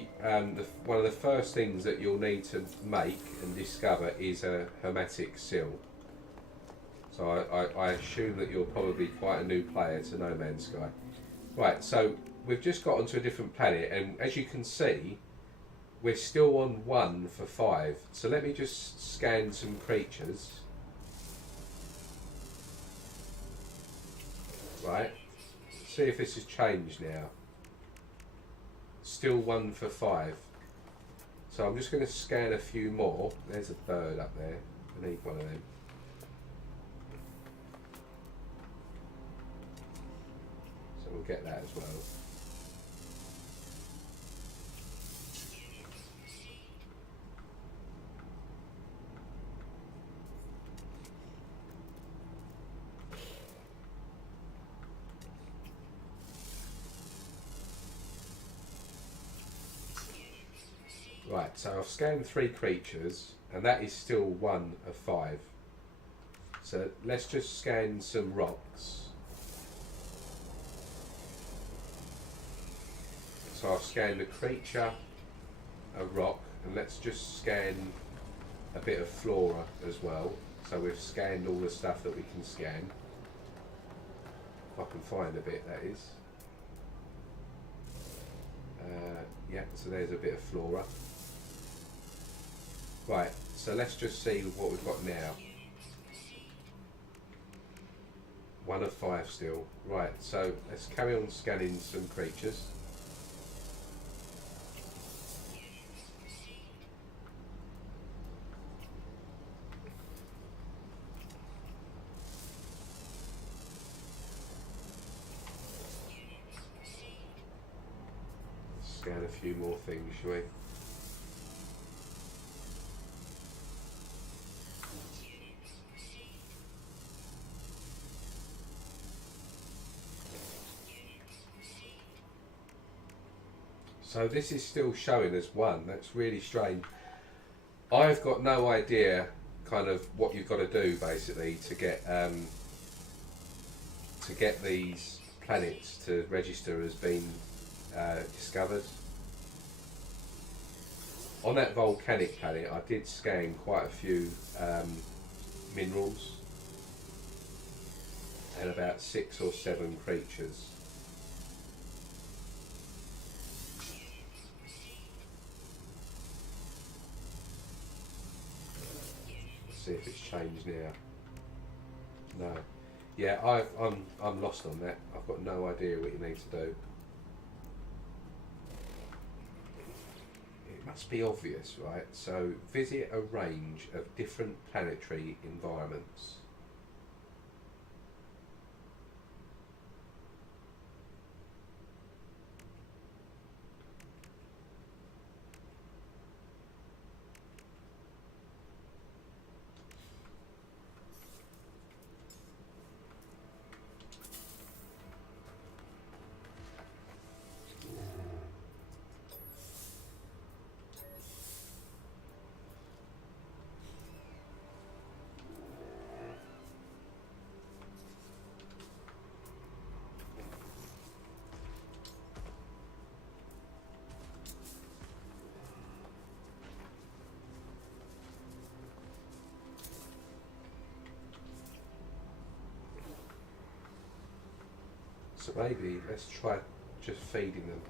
one of the first things that you'll need to make and discover is a hermetic seal. So I assume that you're probably quite a new player to No Man's Sky. Right, so we've just got onto a different planet, and as you can see, we're still on 1 for 5. So let me just scan some creatures. Right, see if this has changed now. Still 1 for 5. So I'm just going to scan a few more. There's a bird up there. I need one of them. So we'll get that as well. Right, so I've scanned 3 creatures, and that is still 1 of 5. So let's just scan some rocks. So I've scanned a creature, a rock, and let's just scan a bit of flora as well. So we've scanned all the stuff that we can scan. If I can find a bit, that is. Yeah, so there's a bit of flora. Right, so let's just see what we've got now. 1 of 5 still. Right, so let's carry on scanning some creatures. Scan a few more things, shall we? So this is still showing as 1. That's really strange. I've got no idea kind of what you've got to do basically to get these planets to register as being discovered. On that volcanic planet I did scan quite a few minerals and about 6 or 7 creatures. See if it's changed now. No. Yeah, I'm lost on that. I've got no idea what you need to do. It must be obvious, right? So visit a range of different planetary environments. So maybe let's try just feeding them.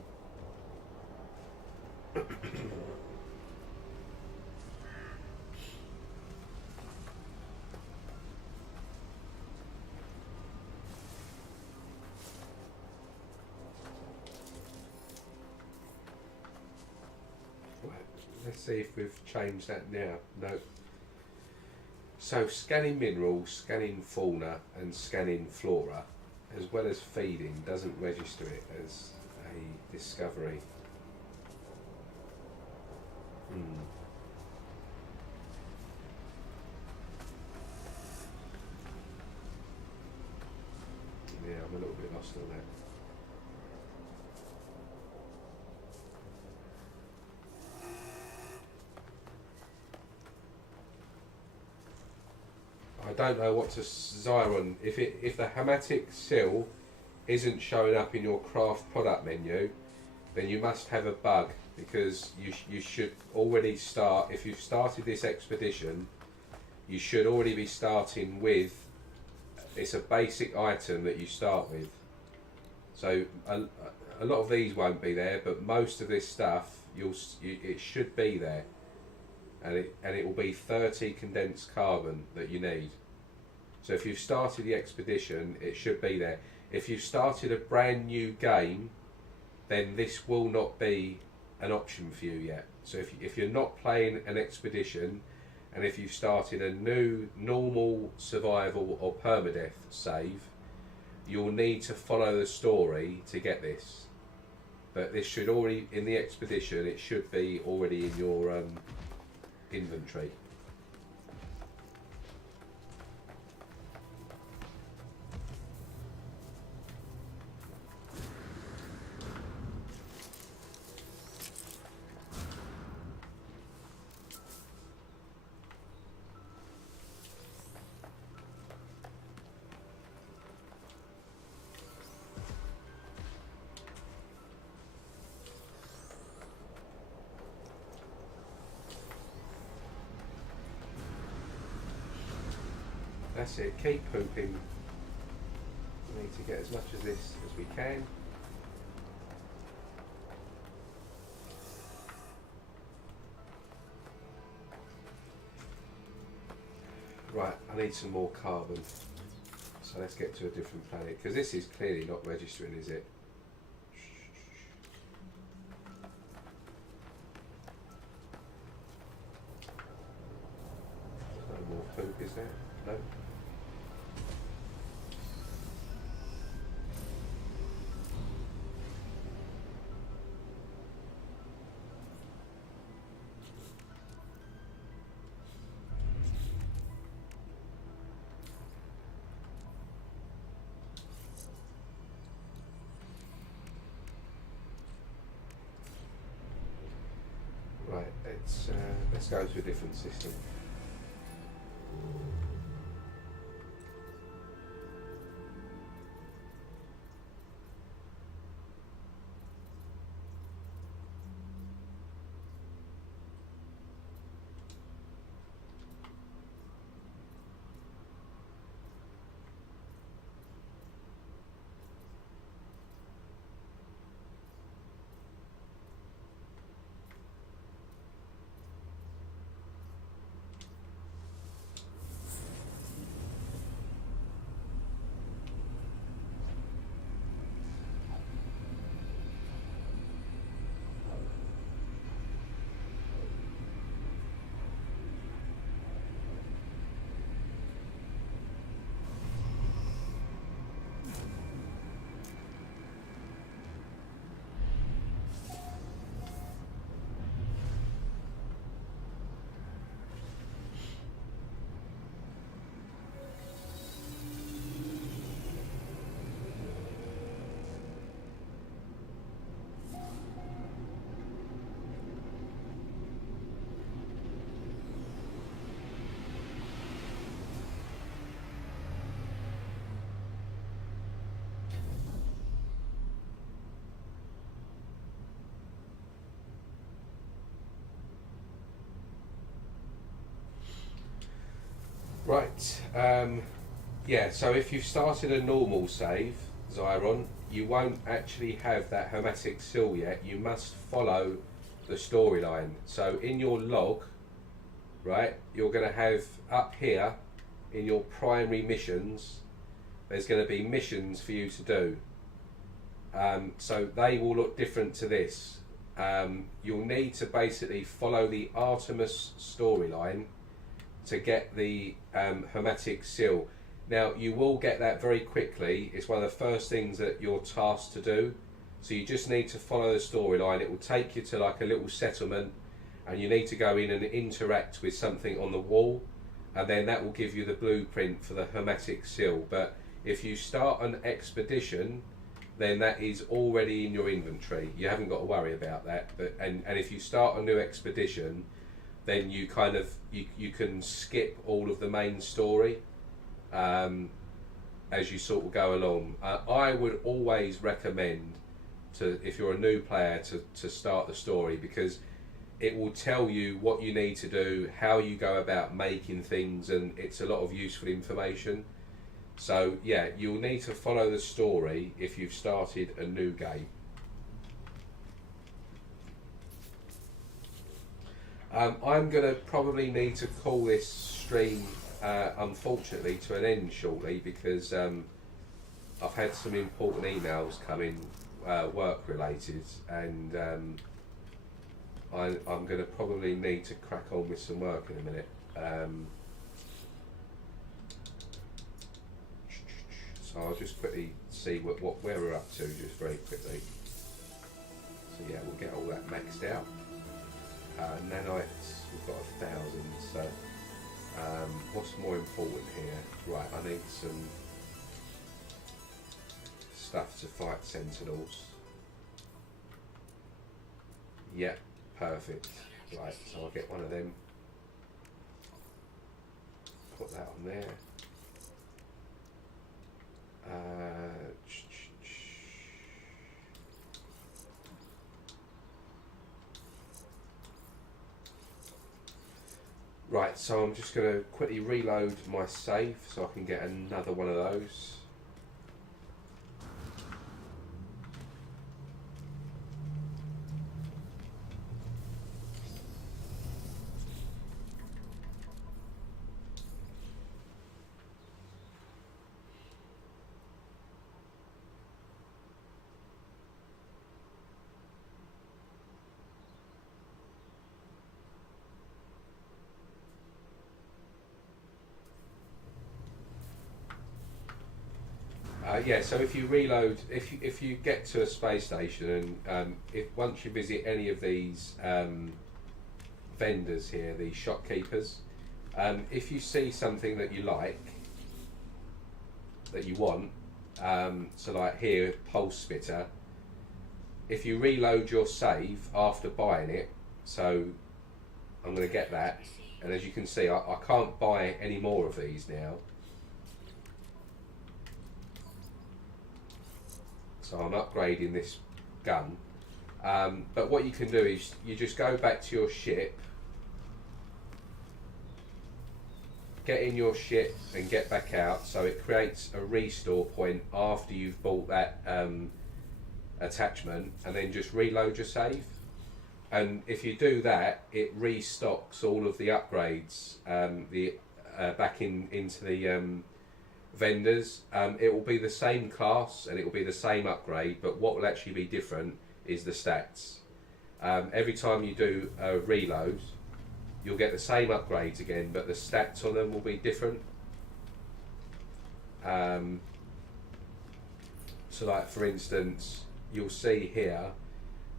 Let's see if we've changed that now. No. So scanning minerals, scanning fauna and scanning flora, as well as feeding, doesn't register it as a discovery. Yeah, I'm a little bit lost on that. I don't know what to Zyron. If the hematic seal isn't showing up in your craft product menu, then you must have a bug, because you should already start. If you've started this expedition, you should already be starting with. It's a basic item that you start with. So a lot of these won't be there, but most of this stuff it should be there. And it will be 30 condensed carbon that you need. So if you've started the expedition, it should be there. If you've started a brand new game, then this will not be an option for you yet. So if you're not playing an expedition, and if you've started a new normal survival or permadeath save, you'll need to follow the story to get this. But this should already, in the expedition, it should be already in your inventory. That's it, keep pooping. We need to get as much of this as we can. Right, I need some more carbon. So let's get to a different planet, because this is clearly not registering, is it? There's no more poop, is there? No. Right, let's go to a different system. Right, yeah, so if you've started a normal save, Zyron, you won't actually have that hermetic seal yet. You must follow the storyline. So in your log, right, you're going to have up here in your primary missions, there's going to be missions for you to do. So they will look different to this. You'll need to basically follow the Artemis storyline to get the hermetic seal. Now you will get that very quickly. It's one of the first things that you're tasked to do. So you just need to follow the storyline. It will take you to like a little settlement, and you need to go in and interact with something on the wall, and then that will give you the blueprint for the hermetic seal. But if you start an expedition, then that is already in your inventory. You haven't got to worry about that. But and if you start a new expedition, then you kind of you can skip all of the main story as you sort of go along. I would always recommend to, if you're a new player, to start the story, because it will tell you what you need to do, how you go about making things, and it's a lot of useful information. So yeah, you'll need to follow the story if you've started a new game. I'm going to probably need to call this stream unfortunately to an end shortly, because I've had some important emails come in, work related, and I'm going to probably need to crack on with some work in a minute. So I'll just quickly see where we're up to, just very quickly. So yeah, we'll get all that maxed out. Nanites, we've got 1,000. So what's more important here? Right, I need some stuff to fight sentinels. Yep, perfect. Right, so I'll get one of them. Put that on there. Right, so I'm just going to quickly reload my save so I can get another one of those. Yeah, so if you reload, if you get to a space station, and if once you visit any of these vendors here, these shopkeepers, if you see something that you like, that you want, so like here, pulse spitter, if you reload your save after buying it, so I'm going to get that, and as you can see, I can't buy any more of these now. So I'm upgrading this gun, but what you can do is you just go back to your ship, get in your ship and get back out, so it creates a restore point after you've bought that attachment, and then just reload your save. And if you do that, it restocks all of the upgrades back into the vendors. It will be the same class and it will be the same upgrade, but what will actually be different is the stats. Every time you do a reload, you'll get the same upgrades again, but the stats on them will be different. So like for instance, you'll see here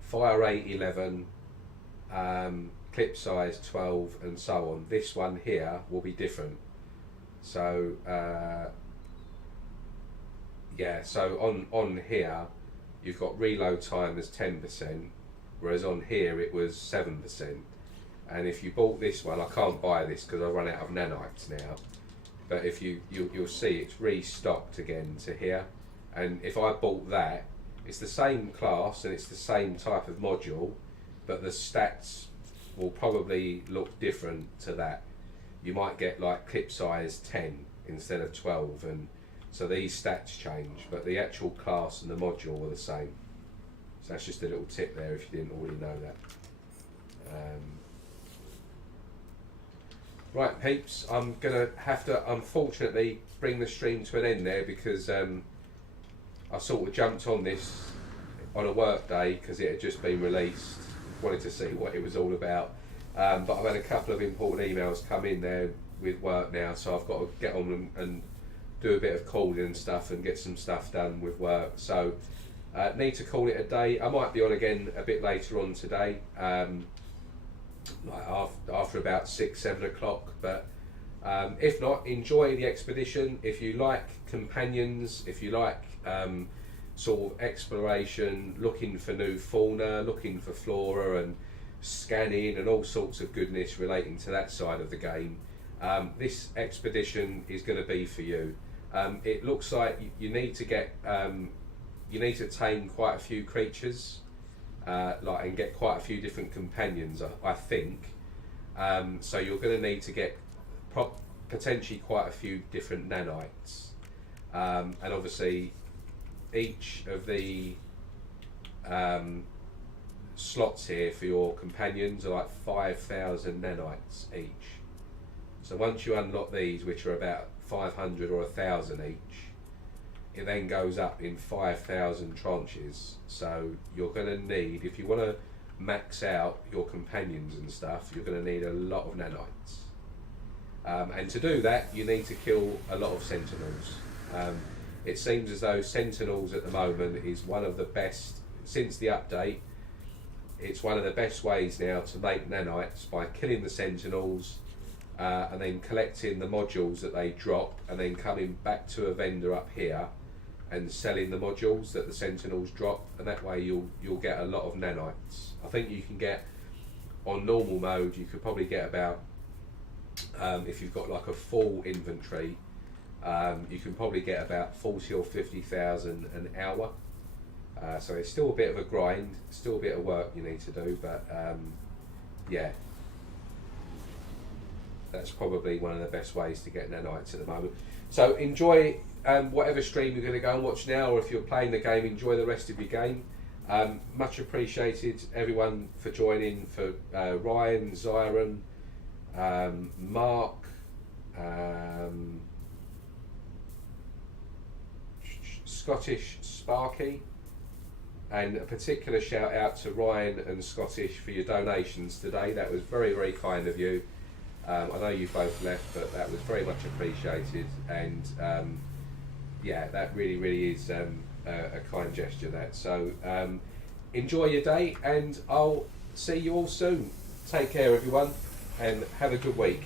fire rate 11, clip size 12, and so on. This one here will be different. So yeah, so on here you've got reload time as 10%, whereas on here it was 7%. And if you bought this one, I can't buy this because I run out of nanites now, but if you'll see it's restocked again to here. And if I bought that, it's the same class and it's the same type of module, but the stats will probably look different to that. You might get like clip size 10 instead of 12, and So these stats change, but the actual class and the module are the same. So that's just a little tip there if you didn't already know that. Right, peeps, I'm going to have to unfortunately bring the stream to an end there because I sort of jumped on this on a work day because it had just been released. Wanted to see what it was all about. But I've had a couple of important emails come in there with work now, so I've got to get on and do a bit of calling and stuff and get some stuff done with work. So need to call it a day. I might be on again a bit later on today. Like after about 6-7 o'clock, but if not, enjoy the expedition. If you like companions, if you like sort of exploration, looking for new fauna, looking for flora and scanning and all sorts of goodness relating to that side of the game, this expedition is going to be for you. It looks like you need to get you need to tame quite a few creatures, and get quite a few different companions, I think. So you're going to need to get potentially quite a few different nanites, and obviously each of the slots here for your companions are like 5,000 nanites each. So once you unlock these, which are about 500 or 1,000 each, it then goes up in 5,000 tranches. So you're going to need, if you want to max out your companions and stuff, you're going to need a lot of nanites. And to do that, you need to kill a lot of sentinels. It seems as though sentinels at the moment is one of the best, since the update, it's one of the best ways now to make nanites by killing the sentinels and then collecting the modules that they drop and then coming back to a vendor up here and selling the modules that the sentinels drop, and that way you'll get a lot of nanites. I think you can get, on normal mode, you could probably get about, if you've got like a full inventory, you can probably get about 40 or 50,000 an hour. So it's still a bit of a grind, still a bit of work you need to do, but yeah, that's probably one of the best ways to get nanites at the moment. So enjoy whatever stream you're going to go and watch now, or if you're playing the game, enjoy the rest of your game. Much appreciated everyone for joining, for Ryan, Zyron, Mark, Scottish Sparky, and a particular shout out to Ryan and Scottish for your donations today. That was very, very kind of you. I know you both left, but that was very much appreciated, and yeah, that really, really is a kind gesture, that. So enjoy your day, and I'll see you all soon. Take care, everyone, and have a good week.